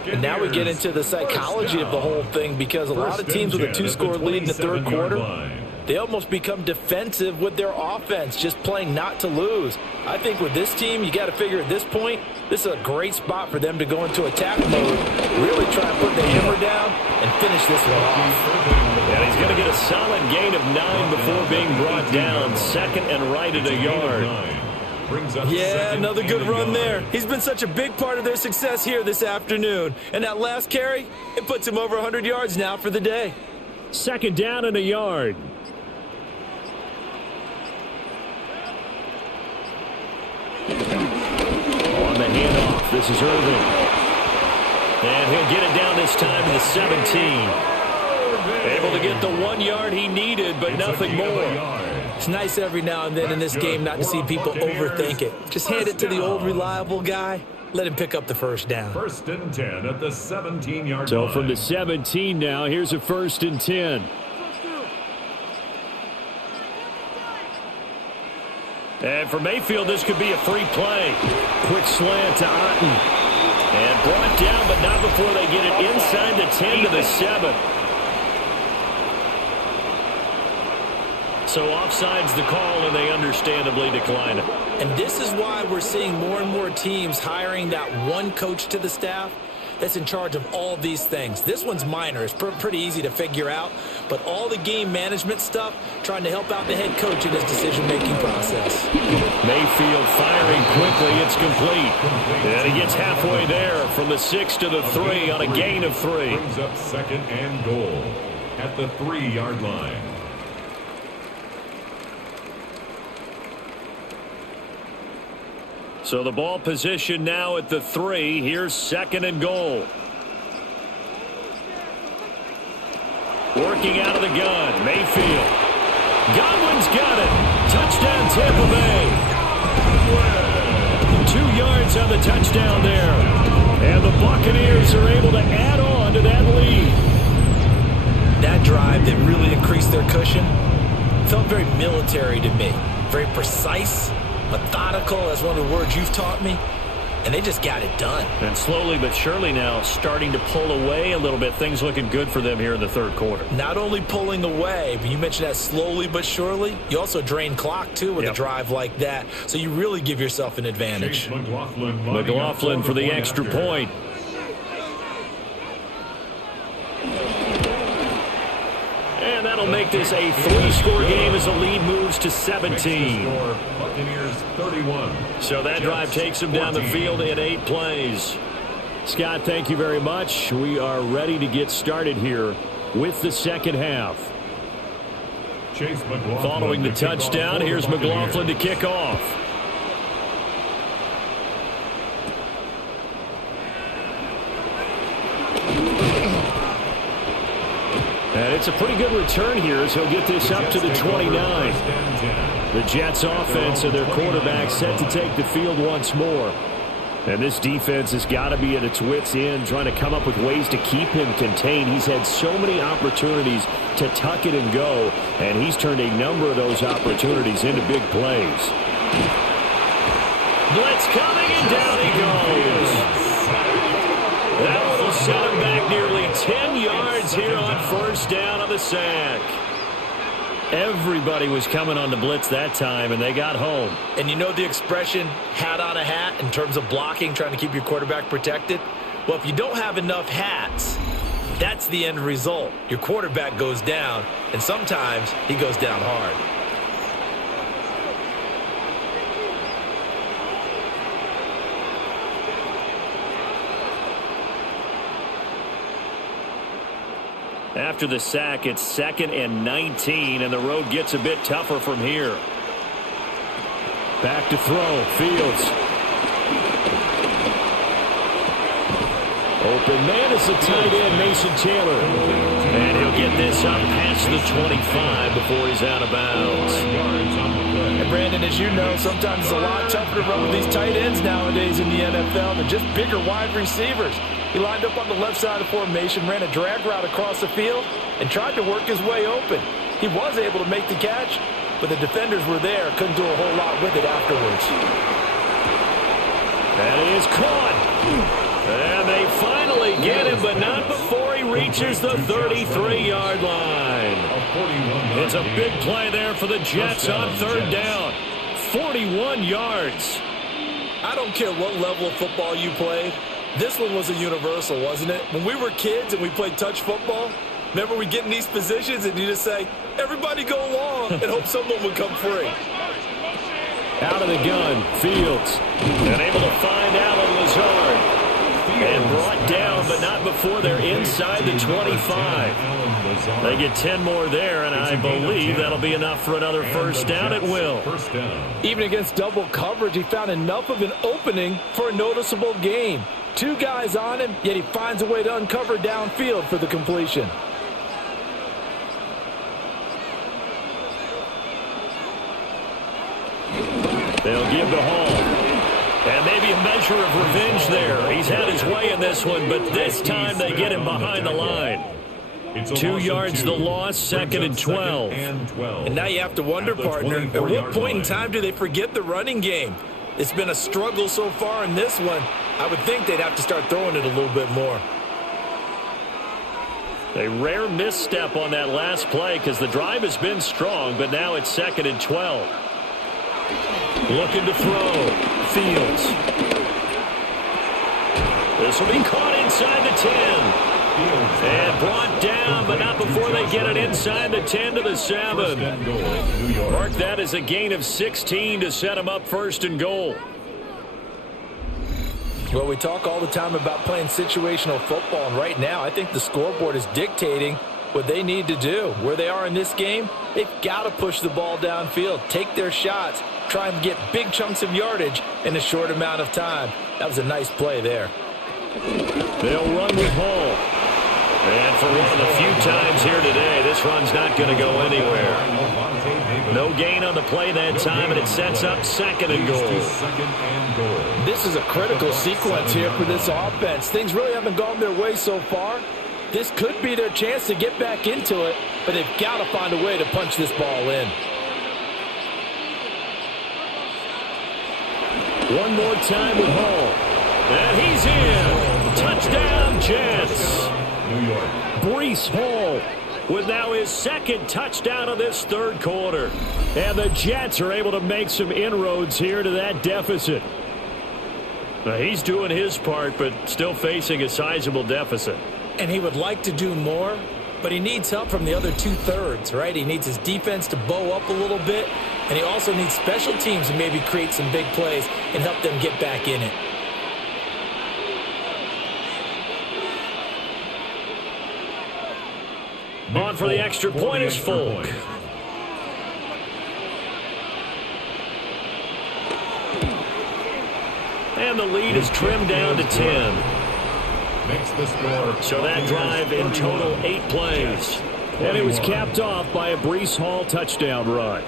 And now we get into the psychology of the whole thing because a lot of teams with a 2-score lead in the third quarter, they almost become defensive with their offense, just playing not to lose. I think with this team, you got to figure at this point, this is a great spot for them to go into attack mode, really try and put the hammer down and finish this one off. And he's going to get a solid gain of 9 before being brought down. 2nd and right at a yard. Yeah, another good run there. He's been such a big part of their success here this afternoon. And that last carry, it puts him over 100 yards now for the day. 2nd down and a yard. On the handoff, this is Irving. And he'll get it down this time to the 17. Able to get the 1 yard he needed, but nothing more. It's nice every now and then in this game not to see people overthink it. Just hand it to the old reliable guy. Let him pick up the first down. 1st and 10 at the 17-yard line. So from the 17 now, here's a 1st and 10. And for Mayfield, this could be a free play. Quick slant to Otten. And brought down, but not before they get it inside the 10 to the 7. So offside's the call, and they understandably decline it. And this is why we're seeing more and more teams hiring that one coach to the staff that's in charge of all these things. This one's minor. It's pretty easy to figure out. But all the game management stuff, trying to help out the head coach in his decision-making process. Mayfield firing quickly. It's complete. And he gets halfway there from the 6 to the 3 on a gain of 3. Brings up 2nd and goal at the 3-yard line. So the ball position now at the 3. Here's 2nd and goal. Working out of the gun. Mayfield. Godwin's got it. Touchdown Tampa Bay. 2 yards on the touchdown there. And the Buccaneers are able to add on to that lead. That drive that really increased their cushion felt very military to me. Very precise. Methodical, that's one of the words you've taught me, and they just got it done. And slowly but surely now starting to pull away a little bit. Things looking good for them here in the third quarter. Not only pulling away, but you mentioned that slowly but surely. You also drain clock, too, with a drive like that. So you really give yourself an advantage. McLaughlin for the extra point. And that'll make this a 3-score game as the lead moves to 17. Buccaneers 31. So that drive takes them down the field in 8 plays. Scott, thank you very much. We are ready to get started here with the second half. Following the touchdown, here's McLaughlin to kick off. And it's a pretty good return here as he'll get this up to the 29. The Jets offense and their quarterback set to take the field once more. And this defense has got to be at its wits' end, trying to come up with ways to keep him contained. He's had so many opportunities to tuck it and go, and he's turned a number of those opportunities into big plays. Blitz coming, and down he goes. That one will set him back nearly 10 yards here on first down on the sack. Everybody was coming on the blitz that time, and they got home. And you know the expression, hat on a hat, in terms of blocking, trying to keep your quarterback protected? Well, if you don't have enough hats, that's the end result. Your quarterback goes down, and sometimes he goes down hard. After the sack, it's 2nd and 19, and the road gets a bit tougher from here. Back to throw. Fields. Open man is the tight end, Mason Taylor. And he'll get this up past the 25 before he's out of bounds. And Brandon, as you know, sometimes it's a lot tougher to run with these tight ends nowadays in the NFL than just bigger wide receivers. He lined up on the left side of the formation, ran a drag route across the field, and tried to work his way open. He was able to make the catch, but the defenders were there, couldn't do a whole lot with it afterwards. That is caught. And they finally get him, but not before he reaches the 33-yard line. It's a big play there for the Jets on third down. 41 yards. I don't care what level of football you played. This one was a universal, wasn't it? When we were kids and we played touch football, remember we get in these positions and you just say, everybody go long, and hope someone would come free. Out of the gun, Fields. And able to find Allen Lazard. And brought down, but not before they're inside the 25. They get 10 more there, and I believe that'll be enough for another first down. It will. Even against double coverage, he found enough of an opening for a noticeable gain. 2 guys on him, yet he finds a way to uncover downfield for the completion. They'll give to Hall. And maybe a measure of revenge there. He's had his way in this one, but this time they get him behind the line. 2 yards the loss, 2nd and 12. And now you have to wonder, partner, at what point in time do they forget the running game? It's been a struggle so far in this one. I would think they'd have to start throwing it a little bit more. A rare misstep on that last play because the drive has been strong, but now it's 2nd and 12. Looking to throw. Fields. This will be caught inside the 10. And brought down, but not before they get it inside the 10 to the 7. Mark that as a gain of 16 to set them up 1st and goal. Well, we talk all the time about playing situational football, and right now I think the scoreboard is dictating what they need to do. Where they are in this game, they've got to push the ball downfield, take their shots, try and get big chunks of yardage in a short amount of time. That was a nice play there. They'll run with Hall. And for one of the few times here today, this run's not going to go anywhere. No gain on the play that time, and it sets up 2nd and goal. This is a critical sequence here for this offense. Things really haven't gone their way so far. This could be their chance to get back into it, but they've got to find a way to punch this ball in. One more time with Hall. And he's in. Touchdown, Jets. New York. Breece Hall with now his 2nd touchdown of this 3rd quarter. And the Jets are able to make some inroads here to that deficit. Now, he's doing his part, but still facing a sizable deficit. And he would like to do more, but he needs help from the other 2/3, right? He needs his defense to bow up a little bit, and he also needs special teams to maybe create some big plays and help them get back in it. On for the extra point is Folk. And the lead is trimmed down to 10. Makes the score. So that drive in total 8 plays. And it was capped off by a Breece Hall touchdown run.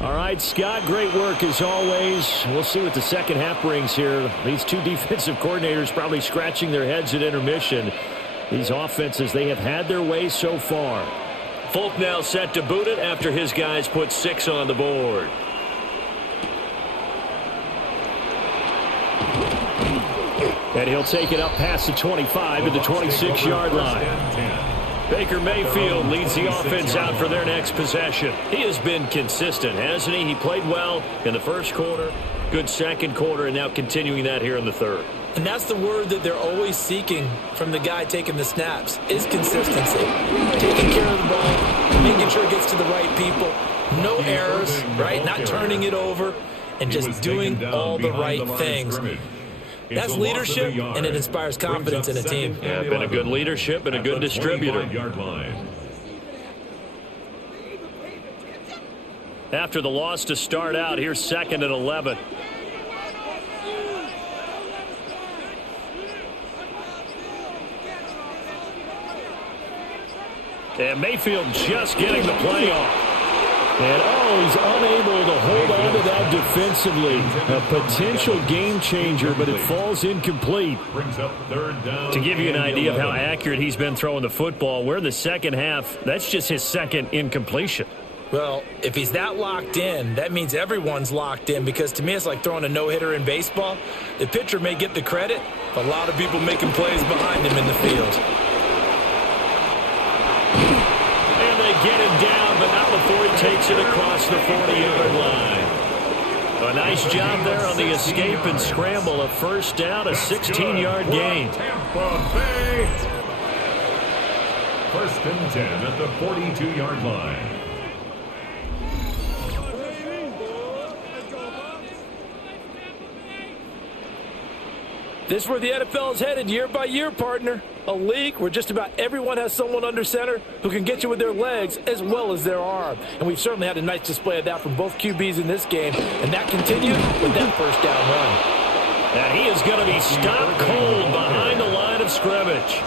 All right, Scott, great work as always. We'll see what the second half brings here. These two defensive coordinators probably scratching their heads at intermission. These offenses, they have had their way so far. Folk now set to boot it after his guys put 6 on the board. And he'll take it up past the 25 to the 26-yard line. Baker Mayfield leads the offense out for their next possession. He has been consistent, hasn't he? He played well in the first quarter, good second quarter, and now continuing that here in the third. And that's the word that they're always seeking from the guy taking the snaps, is consistency. Taking care of the ball, making sure it gets to the right people, no errors, right? Not turning it over, and just doing all the right things. That's leadership, and it inspires confidence in a team. Yeah, been a good leadership and a good distributor. After the loss to start out, here's 2nd and 11. And Mayfield just getting the play off. And, he's unable to hold on to that defensively. A potential game changer, but it falls incomplete. To give you an idea of how accurate he's been throwing the football, we're in the second half. That's just his second incompletion. Well, if he's that locked in, that means everyone's locked in, because to me it's like throwing a no-hitter in baseball. The pitcher may get the credit, but a lot of people making plays behind him in the field. Get him down, but not before he takes it across the 40-yard line. A nice job there on the escape and scramble. A first down, a 16-yard gain. Tampa Bay. 1st and 10 at the 42-yard line. This is where the NFL is headed year by year, partner. A league where just about everyone has someone under center who can get you with their legs as well as their arm. And we've certainly had a nice display of that from both QBs in this game. And that continued with that first down run. And he is going to be stopped cold behind the line of scrimmage.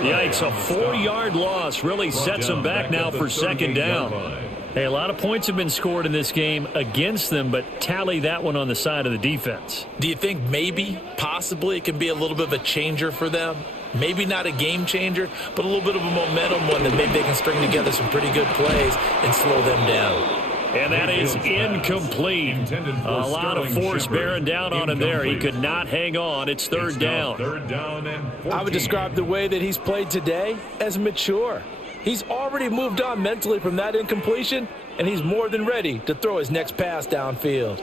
Yikes, a 4-yard loss really sets him back now for 2nd down. Hey, a lot of points have been scored in this game against them, but tally that one on the side of the defense. Do you think maybe, possibly, it can be a little bit of a changer for them? Maybe not a game changer, but a little bit of a momentum one that maybe they can string together some pretty good plays and slow them down. And that is incomplete. A lot of force bearing down on him there. He could not hang on. It's 3rd down. 3rd down and 14. I would describe the way that he's played today as mature. He's already moved on mentally from that incompletion, and he's more than ready to throw his next pass downfield.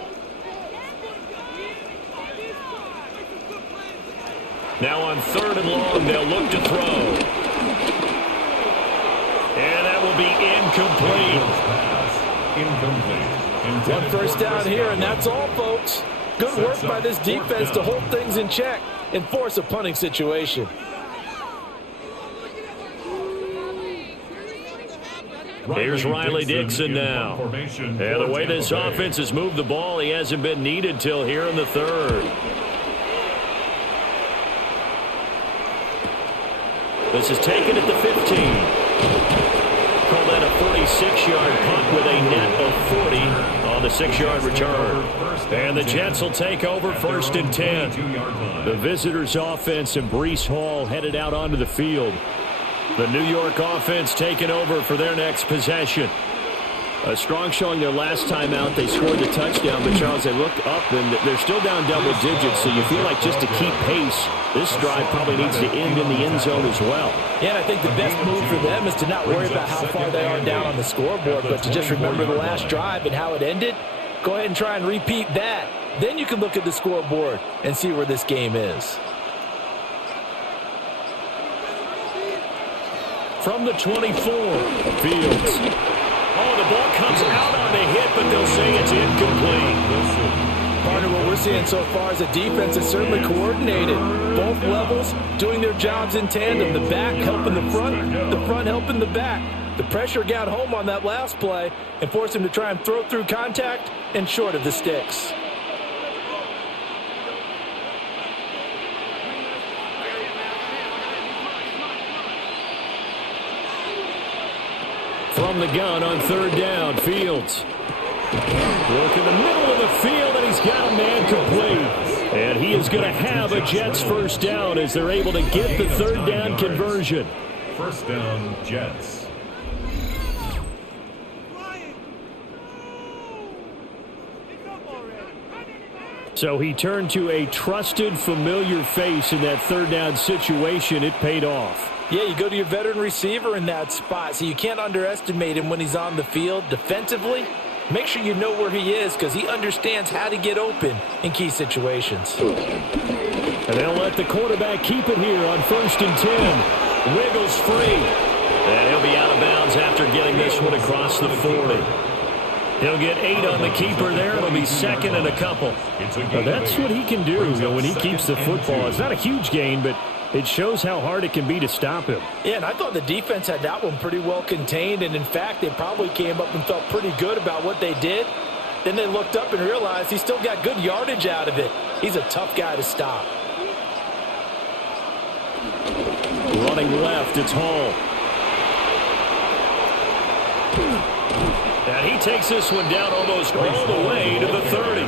Now on 3rd and long, they'll look to throw. And that will be incomplete. One first down here, and that's all, folks. Good work by this defense to hold things in check and force a punting situation. Here's Riley Dixon now. And the way this offense has moved the ball, he hasn't been needed till here in the 3rd. This is taken at the 15. Call that a 46-yard punt with a net of 40 on the 6-yard return. And the Jets will take over 1st and 10. The visitors' offense and Breece Hall headed out onto the field. The New York offense taking over for their next possession. A strong showing their last time out. They scored the touchdown, but Charles, they looked up and they're still down double digits, so you feel like just to keep pace, this drive probably needs to end in the end zone as well. Yeah, and I think the best move for them is to not worry about how far they are down on the scoreboard, but to just remember the last drive and how it ended. Go ahead and try and repeat that. Then you can look at the scoreboard and see where this game is. From the 24, Fields. Oh, the ball comes out on the hit, but they'll say it's incomplete. Partner, what we're seeing so far is a defense that's certainly coordinated. Both levels doing their jobs in tandem. The back helping the front helping the back. The pressure got home on that last play and forced him to try and throw through contact and short of the sticks. From the gun on third down, Fields. Look in the middle of the field, and he's got a man complete. And he is going to have a Jets first down as they're able to get the third down conversion. First down, Jets. So he turned to a trusted, familiar face in that third down situation. It paid off. Yeah, you go to your veteran receiver in that spot, so you can't underestimate him when he's on the field defensively. Make sure you know where he is because he understands how to get open in key situations. And they'll let the quarterback keep it here on 1st and 10. Wiggles free. And he'll be out of bounds after getting this one across the 40. He'll get 8 on the keeper there. It'll be second and a couple. Now that's what he can do when he keeps the football. It's not a huge gain, but it shows how hard it can be to stop him. Yeah, and I thought the defense had that one pretty well contained, and in fact, they probably came up and felt pretty good about what they did. Then they looked up and realized he still got good yardage out of it. He's a tough guy to stop. Running left, it's Hall. And he takes this one down almost all the way to the 30.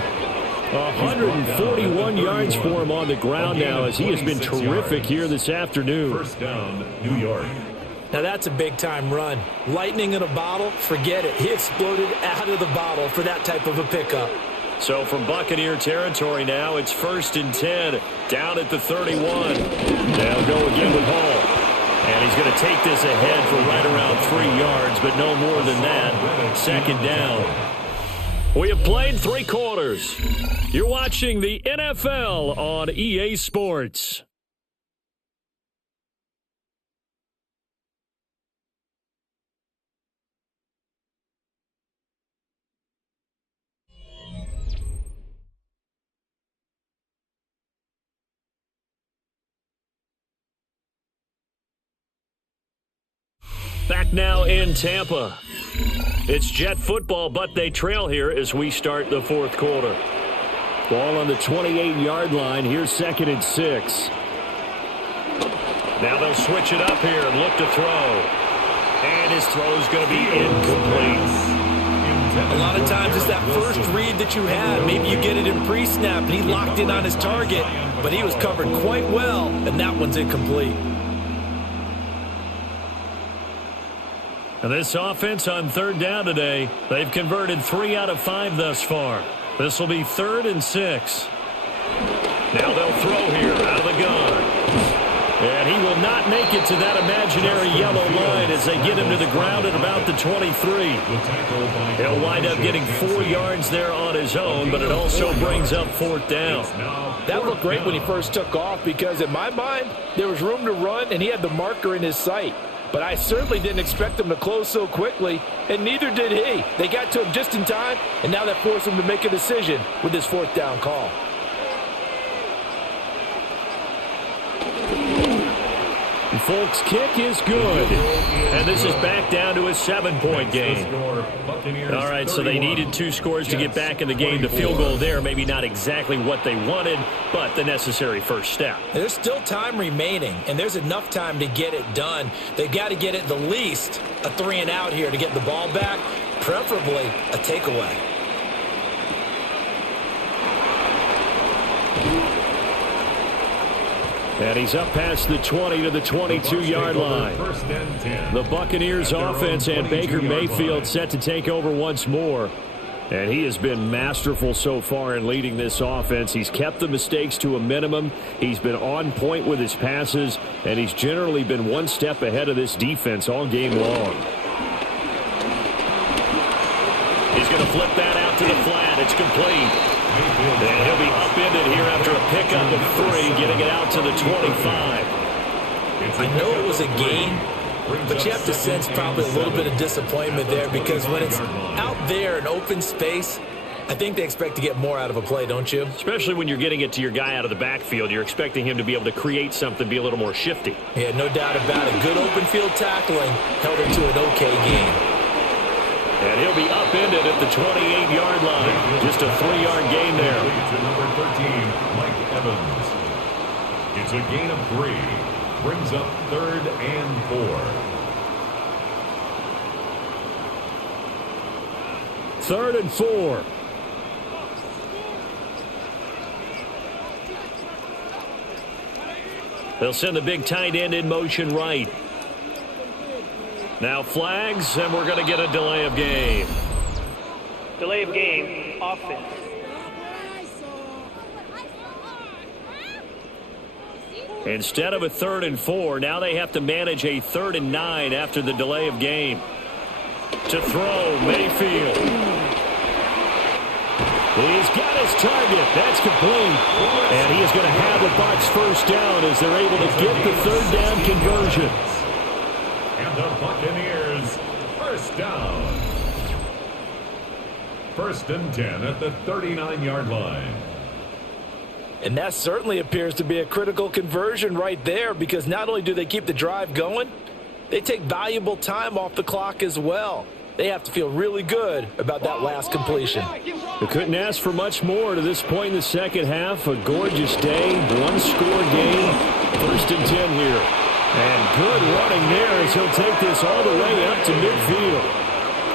141 yards for him on the ground now as he has been terrific here this afternoon. First down, New York. Now that's a big-time run. Lightning in a bottle, forget it. He exploded out of the bottle for that type of a pickup. So from Buccaneer territory now, it's 1st and 10, down at the 31. They'll go again with Hall. And he's going to take this ahead for right around 3 yards, but no more than that. Second down. We have played 3 quarters. You're watching the NFL on EA Sports. Back now in Tampa. It's Jet football, but they trail here as we start the 4th quarter. Ball on the 28-yard line. Here's 2nd and 6. Now they'll switch it up here and look to throw. And his throw is going to be incomplete. A lot of times it's that first read that you had. Maybe you get it in pre-snap, and he locked in on his target, but he was covered quite well, and that one's incomplete. And this offense on 3rd down today, they've converted 3 out of 5 thus far. This will be 3rd and 6. Now they'll throw here out of the gun. And he will not make it to that imaginary yellow line as they get him to the ground at about the 23. He'll wind up getting 4 yards there on his own, but it also brings up 4th down. That looked great when he first took off because in my mind, there was room to run and he had the marker in his sight. But I certainly didn't expect him to close so quickly, and neither did he. They got to him just in time, and now that forced him to make a decision with his 4th down call. Folks, kick is good. And this is back down to a 7-point game. All right, so they needed 2 scores to get back in the game. The field goal there, maybe not exactly what they wanted, but the necessary first step. There's still time remaining, and there's enough time to get it done. They've got to get at the least a 3-and-out here to get the ball back, preferably a takeaway. And he's up past the 20 to the 22-yard line. The Buccaneers offense and Baker Mayfield set to take over once more. And he has been masterful so far in leading this offense. He's kept the mistakes to a minimum. He's been on point with his passes, and he's generally been one step ahead of this defense all game long. He's going to flip that out to the flat. It's complete. And he'll be upended here after a pickup of 3, getting it out to the 25. I know it was a gain, but you have to sense probably a little bit of disappointment there because when it's out there in open space, I think they expect to get more out of a play, don't you? Especially when you're getting it to your guy out of the backfield. You're expecting him to be able to create something, be a little more shifty. Yeah, no doubt about it. Good open field tackling held it to an okay game. And he'll be upended at the 28-yard line. Just a 3-yard gain there. To number 13, Mike Evans. It's a gain of 3. Brings up 3rd and 4. 3rd and 4. They'll send the big tight end in motion right. Now flags, and we're going to get a delay of game. Delay of game, offense. Instead of a 3rd and 4, now they have to manage a 3rd and 9 after the delay of game. To throw, Mayfield. He's got his target. That's complete. And he is going to have the Bucs first down as they're able to get the 3rd down conversion. And the Buccaneers, first down. 1st and 10 at the 39-yard line. And that certainly appears to be a critical conversion right there, because not only do they keep the drive going, they take valuable time off the clock as well. They have to feel really good about that last completion. They couldn't ask for much more to this point in the second half. A gorgeous day, one-score game, 1st and 10 here. And good running there as he'll take this all the way up to midfield.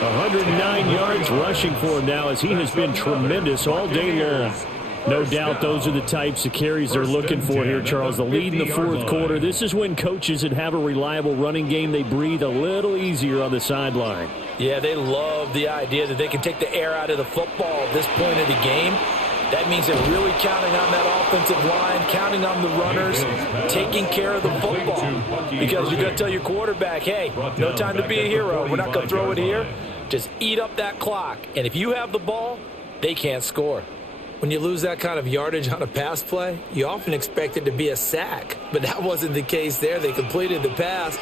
109 yards rushing for him now as he has been tremendous all day long. No doubt those are the types of carries they're looking for here, Charles. The lead in the 4th quarter. This is when coaches that have a reliable running game, they breathe a little easier on the sideline. Yeah, they love the idea that they can take the air out of the football at this point of the game. That means they're really counting on that offensive line, counting on the runners, taking care of the football. Because you're going to tell your quarterback, hey, no time to be a hero. We're not going to throw it here. Just eat up that clock. And if you have the ball, they can't score. When you lose that kind of yardage on a pass play, you often expect it to be a sack. But that wasn't the case there. They completed the pass.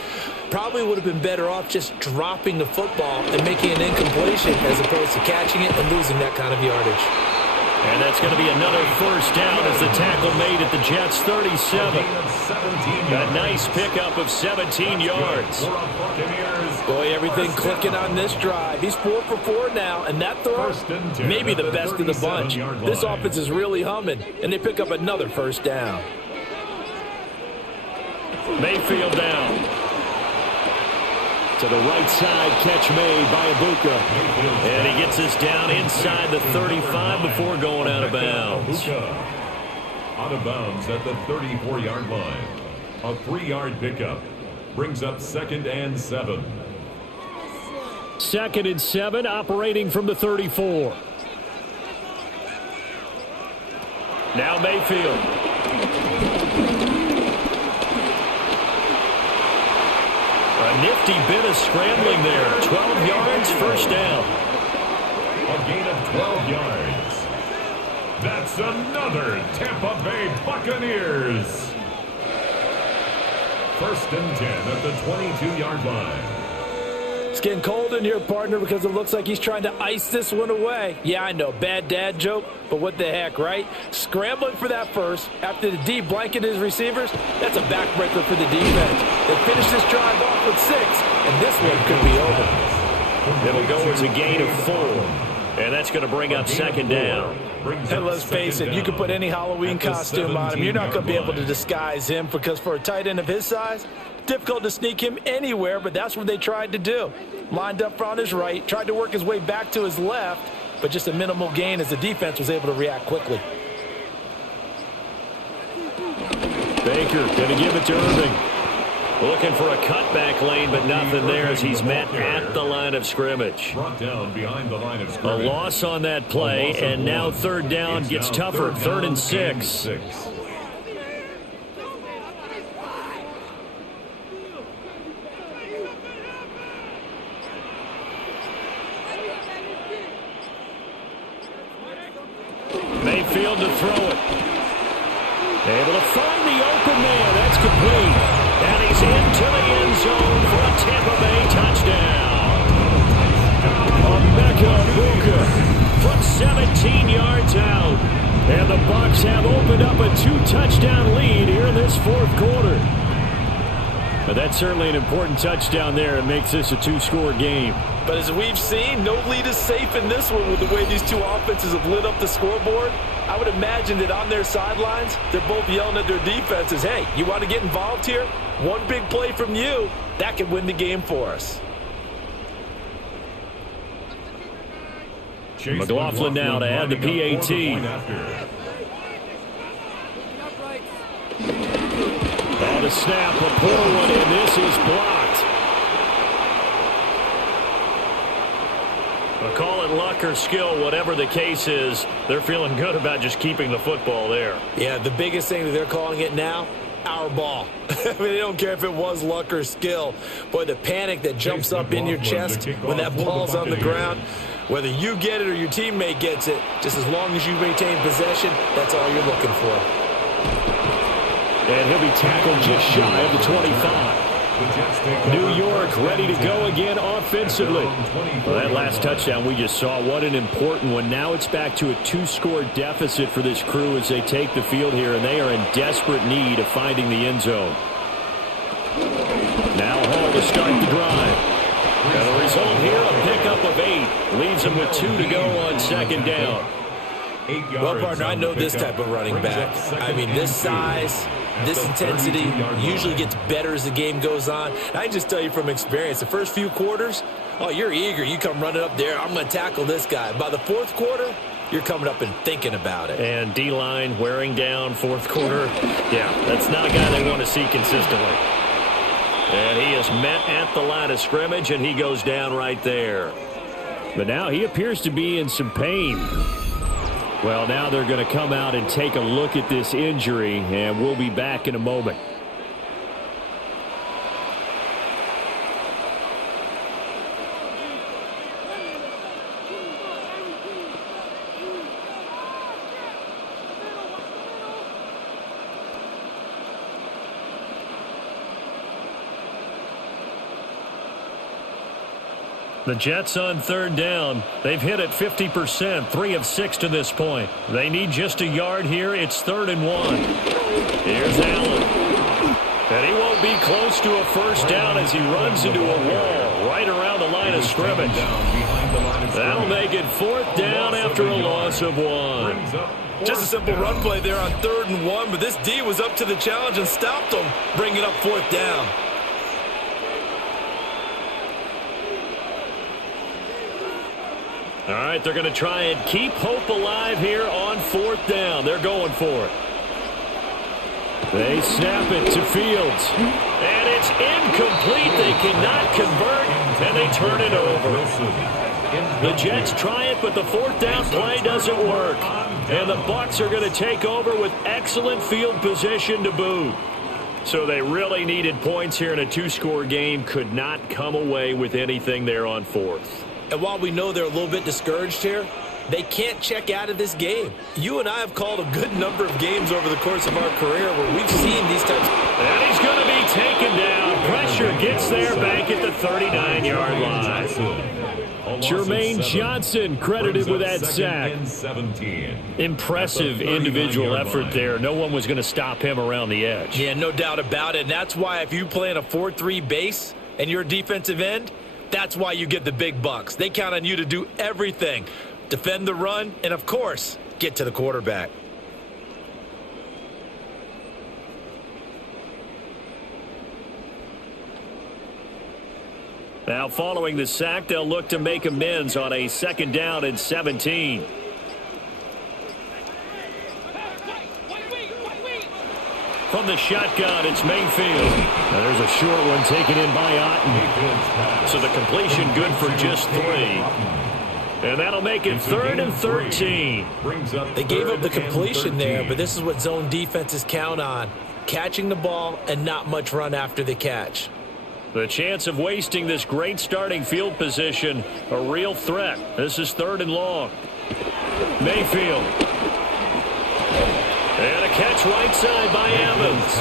Probably would have been better off just dropping the football and making an incompletion as opposed to catching it and losing that kind of yardage. And that's going to be another first down as the tackle made at the Jets' 37. A nice pickup of 17 yards. Boy, everything clicking on this drive. He's 4 for 4 now, and that throw, maybe the best of the bunch. This offense is really humming, and they pick up another first down. Mayfield down. To the right side, catch made by Ibuka. And he gets us down inside the 35 before going out of bounds. Out of bounds at the 34-yard line. A 3-yard pickup brings up 2nd and 7. 2nd and 7, operating from the 34. Now Mayfield. A nifty bit of scrambling there. 12 yards, first down. A gain of 12 yards. That's another Tampa Bay Buccaneers. 1st and 10 at the 22-yard line. It's getting cold in here, partner, because it looks like he's trying to ice this one away. Yeah, I know, bad dad joke, but what the heck, right? Scrambling for that first after the D blanketed his receivers, that's a backbreaker for the defense. They finish this drive off with 6, and this one could be over. It'll go as a gain of 4, and that's going to bring up 2nd down. And let's face it, you can put any Halloween costume on him. You're not going to be able to disguise him, because for a tight end of his size, difficult to sneak him anywhere, but that's what they tried to do. Lined up on his right, tried to work his way back to his left, but just a minimal gain as the defense was able to react quickly. Baker going to give it to Irving. Looking for a cutback lane, but nothing there as he's met at the line of scrimmage. Brought down behind the line of A scrimmage. loss on that play, and now 3rd down gets tougher. 3rd and 6. Mayfield to throw it. Able to find the open man. That's complete. And he's into the end zone for a Tampa Bay touchdown. Emeka Ibuka from 17 yards out. And the Bucs have opened up a 2-touchdown lead here in this 4th quarter. But that's certainly an important touchdown there. It makes this a 2-score game. But as we've seen, no lead is safe in this one with the way these two offenses have lit up the scoreboard. I would imagine that on their sidelines, they're both yelling at their defenses, hey, you want to get involved here? One big play from you, that could win the game for us. McLaughlin now to add the PAT. On the snap, a poor one, and this is blocked. But call it luck or skill, whatever the case is, they're feeling good about just keeping the football there. Yeah, the biggest thing that they're calling it now, our ball. I mean, they don't care if it was luck or skill. Boy, the panic that jumps up in your chest when that ball's on the ground, whether you get it or your teammate gets it, just as long as you maintain possession, that's all you're looking for. And he'll be tackled just shy of the 25. New York ready to go again offensively. Well, that last touchdown we just saw, what an important one. Now it's back to a 2-score deficit for this crew as they take the field here, and they are in desperate need of finding the end zone. Now Hall to start the drive. And the result here, a pickup of 8. Leaves them with 2 to go on second down. Well, partner, I know this type of running back. I mean, this size, this intensity usually gets better as the game goes on. And I just tell you from experience, the first few quarters, oh, you're eager. You come running up there, I'm going to tackle this guy. By the fourth quarter, you're coming up and thinking about it. And D-line wearing down fourth quarter. Yeah, that's not a guy they want to see consistently. And he is met at the line of scrimmage, and he goes down right there. But now he appears to be in some pain. Well, now they're going to come out and take a look at this injury, and we'll be back in a moment. The Jets on third down. They've hit it 50%, 3 of 6 to this point. They need just a yard here. It's 3rd and 1. Here's Allen. And he won't be close to a first down as he runs into a wall right around the line of scrimmage. That'll make it 4th down after a loss of 1. Just a simple run play there on 3rd and 1, but this D was up to the challenge and stopped him, bringing up 4th down. All right, they're going to try and keep hope alive here on 4th down. They're going for it. They snap it to Fields. And it's incomplete. They cannot convert, and they turn it over. The Jets try it, but the 4th down play doesn't work. And the Bucs are going to take over with excellent field position to boot. So they really needed points here in a 2-score game. Could not come away with anything there on 4th. And while we know they're a little bit discouraged here, they can't check out of this game. You and I have called a good number of games over the course of our career where we've seen these types. And he's going to be taken down. Pressure gets there back at the 39-yard line. Jermaine Johnson credited with that sack. Impressive individual effort there. No one was going to stop him around the edge. Yeah, no doubt about it. And that's why if you play in a 4-3 base and you're a defensive end, that's why you get the big bucks. They count on you to do everything. Defend the run, and of course, get to the quarterback. Now, following the sack, they'll look to make amends on a 2nd down and 17. From the shotgun, it's Mayfield. Now there's a short one taken in by Otten. So the completion good for just 3. And that'll make it 3rd and 13. They gave up the completion there, but this is what zone defenses count on. Catching the ball and not much run after the catch. The chance of wasting this great starting field position, a real threat. This is 3rd and long. Mayfield. And a catch right side by Evans.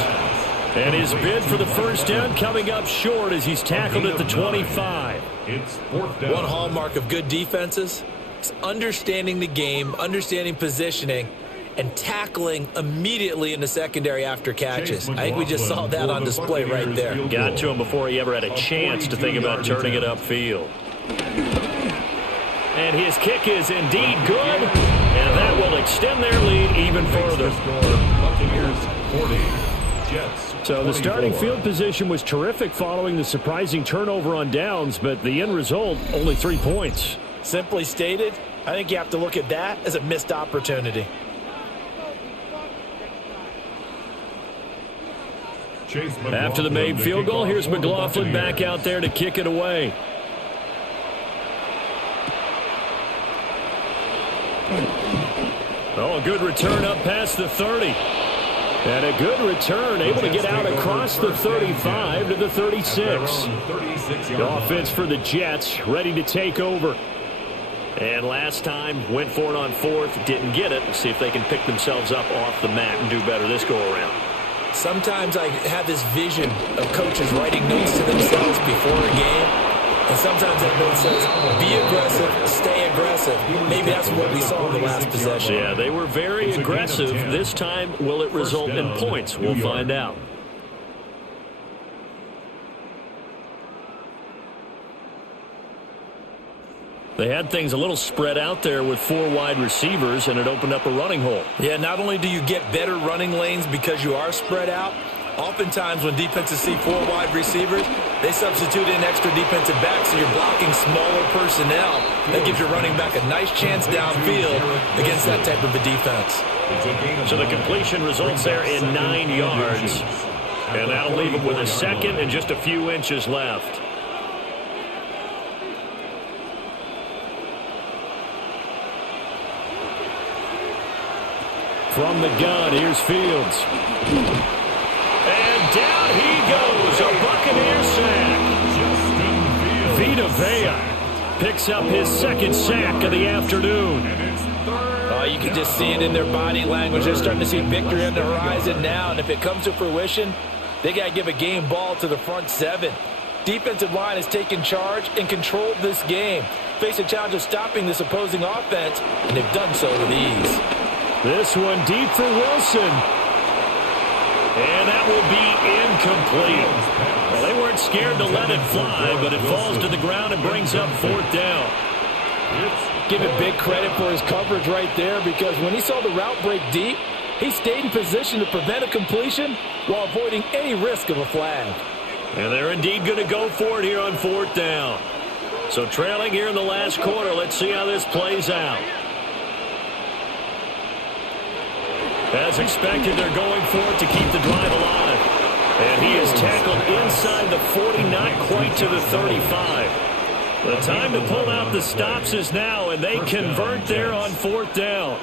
And his bid for the first down coming up short as he's tackled at the 25. It's 4th down. One hallmark of good defenses is understanding the game, understanding positioning, and tackling immediately in the secondary after catches. I think we just saw that on display right there. Got to him before he ever had a chance to think about turning it upfield. And his kick is indeed good, and that will extend their lead even further. Buccaneers 40, Jets. So the starting field position was terrific following the surprising turnover on downs, but the end result, only 3 points. Simply stated, I think you have to look at that as a missed opportunity. After the made field goal, here's McLaughlin back out there to kick it away. Oh, a good return up past the 30. And a good return, able to get out across the 35 to the 36. The offense for the Jets, ready to take over. And last time, went for it on fourth, didn't get it. Let's see if they can pick themselves up off the mat and do better this go-around. Sometimes I have this vision of coaches writing notes to themselves before a game. And sometimes that note says, be aggressive, stay aggressive. Maybe that's what we saw in the last possession. Yeah, they were very aggressive. This time, will it result in points? We'll find out. They had things a little spread out there with 4 wide receivers, and it opened up a running hole. Yeah, not only do you get better running lanes because you are spread out, oftentimes when defenses see 4 wide receivers, they substitute in extra defensive backs, so you're blocking smaller personnel. That gives your running back a nice chance downfield against that type of a defense. So the completion results there in 9 yards. And that'll leave them with a second and just a few inches left. From the gun, here's Fields. And down he goes, a Buccaneer sack. Vita Vea picks up his second sack of the afternoon. You can just see it in their body language. They're starting to see victory on the horizon now, and if it comes to fruition, they got to give a game ball to the front 7. Defensive line has taken charge and controlled this game. Face a challenge of stopping this opposing offense, and they've done so with ease. This one deep for Wilson. And that will be incomplete. Well, they weren't scared to let it fly, but it falls to the ground and brings up 4th down. Give it big credit for his coverage right there, because when he saw the route break deep, he stayed in position to prevent a completion while avoiding any risk of a flag. And they're indeed going to go for it here on 4th down. So trailing here in the last quarter, let's see how this plays out. As expected, they're going for it to keep the drive alive. And he is tackled inside the 40, not quite to the 35. The time to pull out the stops is now, and they convert there on 4th down.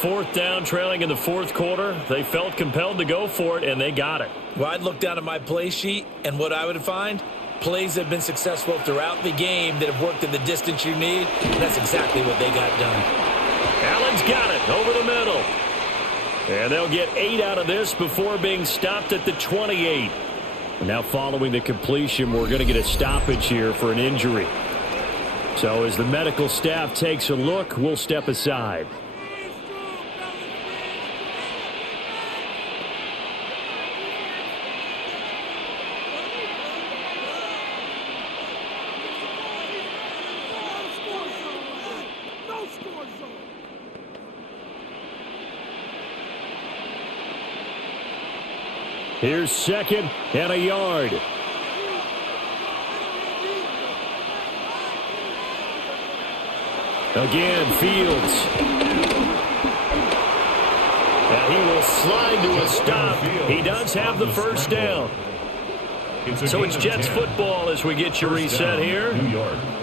4th down, trailing in the 4th quarter. They felt compelled to go for it, and they got it. Well, I'd look down at my play sheet, and what I would find, plays have been successful throughout the game that have worked in the distance you need, and that's exactly what they got done. Allen's got it over the middle. And they'll get 8 out of this before being stopped at the 28. Now following the completion, we're going to get a stoppage here for an injury. So as the medical staff takes a look, we'll step aside. Here's 2nd and a yard. Again, Fields. And he will slide to a stop. He does have the 1st down. So it's Jets football as we get your reset here.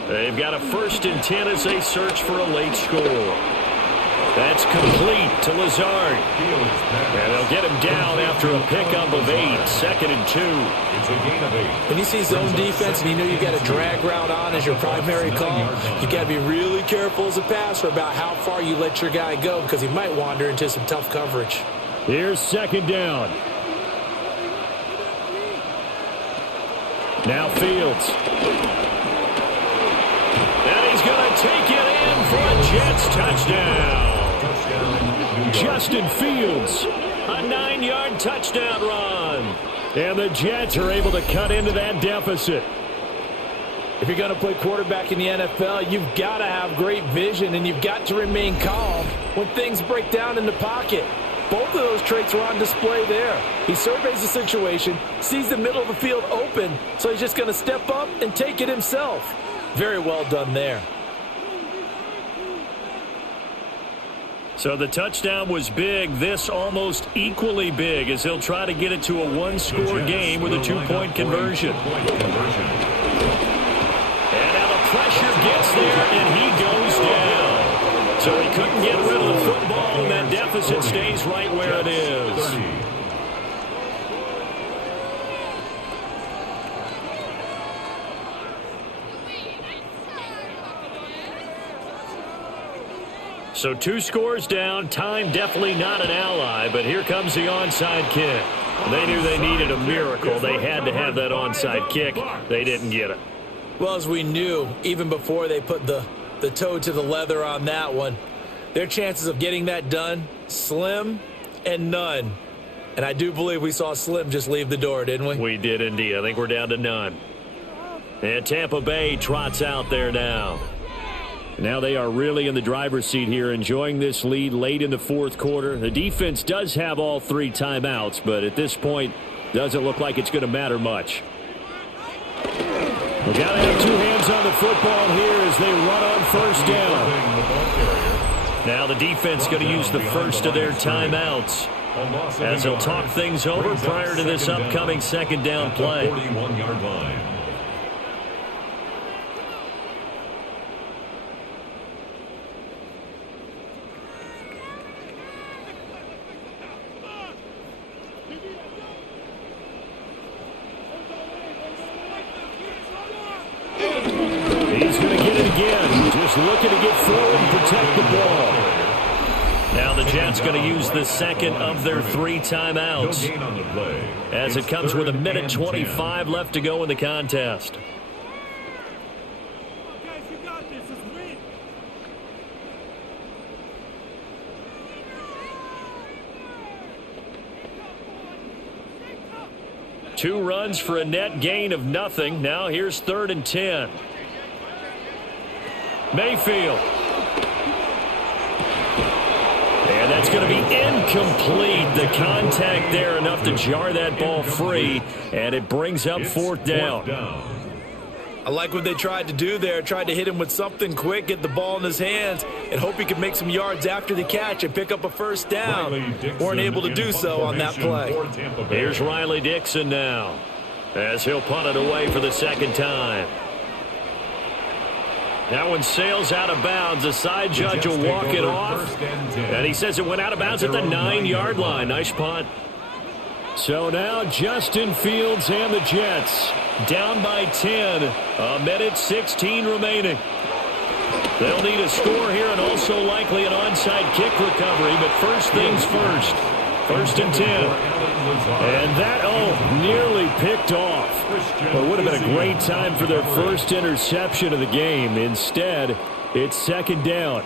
They've got a 1st and 10 as they search for a late score. That's complete to Lazard. And they'll get him down after a pickup of 8. 2nd and 2. It's a gain of 8. When you see zone defense and you know you got a drag route on as your primary call, you got to be really careful as a passer about how far you let your guy go, because he might wander into some tough coverage. Here's 2nd down. Now Fields. And he's going to take it in for a Jets touchdown. Justin Fields, a 9-yard touchdown run. And the Jets are able to cut into that deficit. If you're going to play quarterback in the NFL, you've got to have great vision, and you've got to remain calm when things break down in the pocket. Both of those traits were on display there. He surveys the situation, sees the middle of the field open, so he's just going to step up and take it himself. Very well done there. So the touchdown was big. This almost equally big as he'll try to get it to a one-score game with a two-point conversion. And now the pressure gets there, and he goes down. So he couldn't get rid of the football, and that deficit stays right where it is. So 2 scores down. Time definitely not an ally, but here comes the onside kick. They knew they needed a miracle. They had to have that onside kick. They didn't get it. Well, as we knew, even before they put the toe to the leather on that one, their chances of getting that done, slim and none. And I do believe we saw Slim just leave the door, didn't we? We did indeed. I think we're down to none. And Tampa Bay trots out there now. Now they are really in the driver's seat here, enjoying this lead late in the fourth quarter. The defense does have all 3 timeouts, but at this point, doesn't look like it's going to matter much. We got to have 2 hands on the football here as they run on first down. Now the defense going to use the first of their timeouts as they'll talk things over prior to this upcoming second down play. 41-yard line. He's going to get it again. Just looking to get forward and protect the ball. Now the Jets going to use the second of their 3 timeouts as it comes with 1:25 left to go in the contest. Two runs for a net gain of nothing. Now here's 3rd and 10. Mayfield. And that's going to be incomplete. The contact there enough to jar that ball free, and it brings up 4th down. I like what they tried to do there. Tried to hit him with something quick, get the ball in his hands, and hope he could make some yards after the catch and pick up a first down. Weren't able to do so on that play. Here's Riley Dixon now as he'll punt it away for the second time. That one sails out of bounds. The side judge will walk it off. And he says it went out of bounds at the 9-yard line. Nice punt. So now Justin Fields and the Jets down by 10. 1:16 remaining. They'll need a score here and also likely an onside kick recovery. But first things first. 1st and 10. And that, nearly picked off. Well, it would have been a great time for their first interception of the game. Instead, it's 2nd down.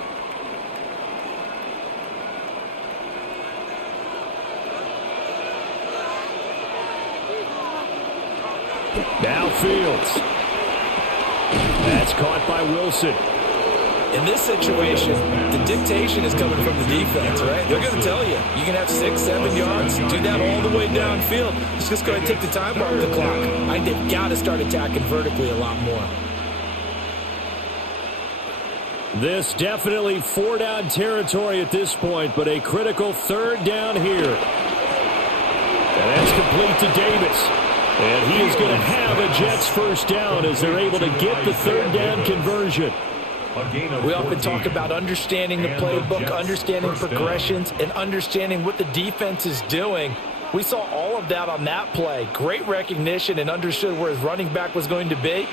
Now Fields. That's caught by Wilson. In this situation, the dictation is coming from the defense, right? They're going to tell you, you can have 6, 7 yards, do that all the way downfield. It's just going to take the time off the clock. I think they've got to start attacking vertically a lot more. This definitely 4-down territory at this point, but a critical 3rd down here. And that's complete to Davis. And he is going to have a Jets first down as they're able to get the 3rd down conversion. We often talk about understanding the playbook, understanding progressions, and understanding what the defense is doing. We saw all of that on that play. Great recognition and understood where his running back was going to be.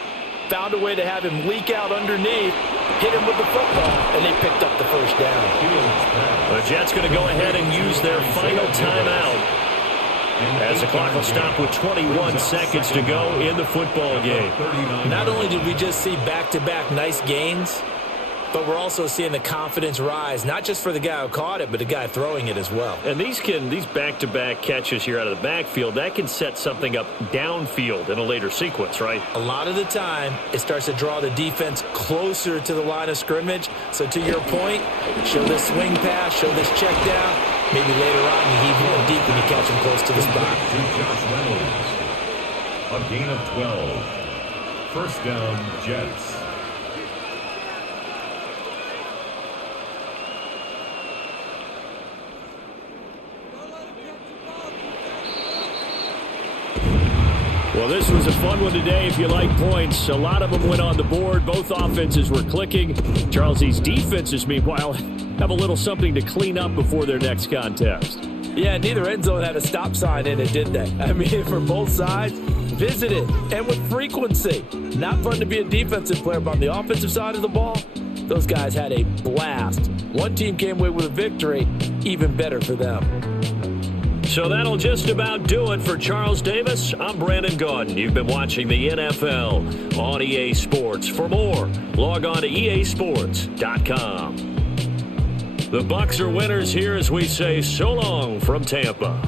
Found a way to have him leak out underneath, hit him with the football, and they picked up the first down. The Jets going to go ahead and use their final timeout as the clock will stop with 21 seconds to go in the football game. Not only did we just see back-to-back nice gains, but we're also seeing the confidence rise, not just for the guy who caught it, but the guy throwing it as well. And these back-to-back catches here out of the backfield, that can set something up downfield in a later sequence, right? A lot of the time, it starts to draw the defense closer to the line of scrimmage. So to your point, show this swing pass, show this check down. Maybe later on, you heave him deep and you catch him close to the spot. A gain of 12. First down, Jets. Well, this was a fun one today if you like points. A lot of them went on the board. Both offenses were clicking. Charles's defenses, meanwhile, have a little something to clean up before their next contest. Yeah, neither end zone had a stop sign in it, did they? I mean, for both sides, visit it, and with frequency. Not fun to be a defensive player, but on the offensive side of the ball, those guys had a blast. One team came away with a victory, even better for them. So that'll just about do it for Charles Davis. I'm Brandon Gaudin. You've been watching the NFL on EA Sports. For more, log on to easports.com. The Bucs are winners here as we say so long from Tampa.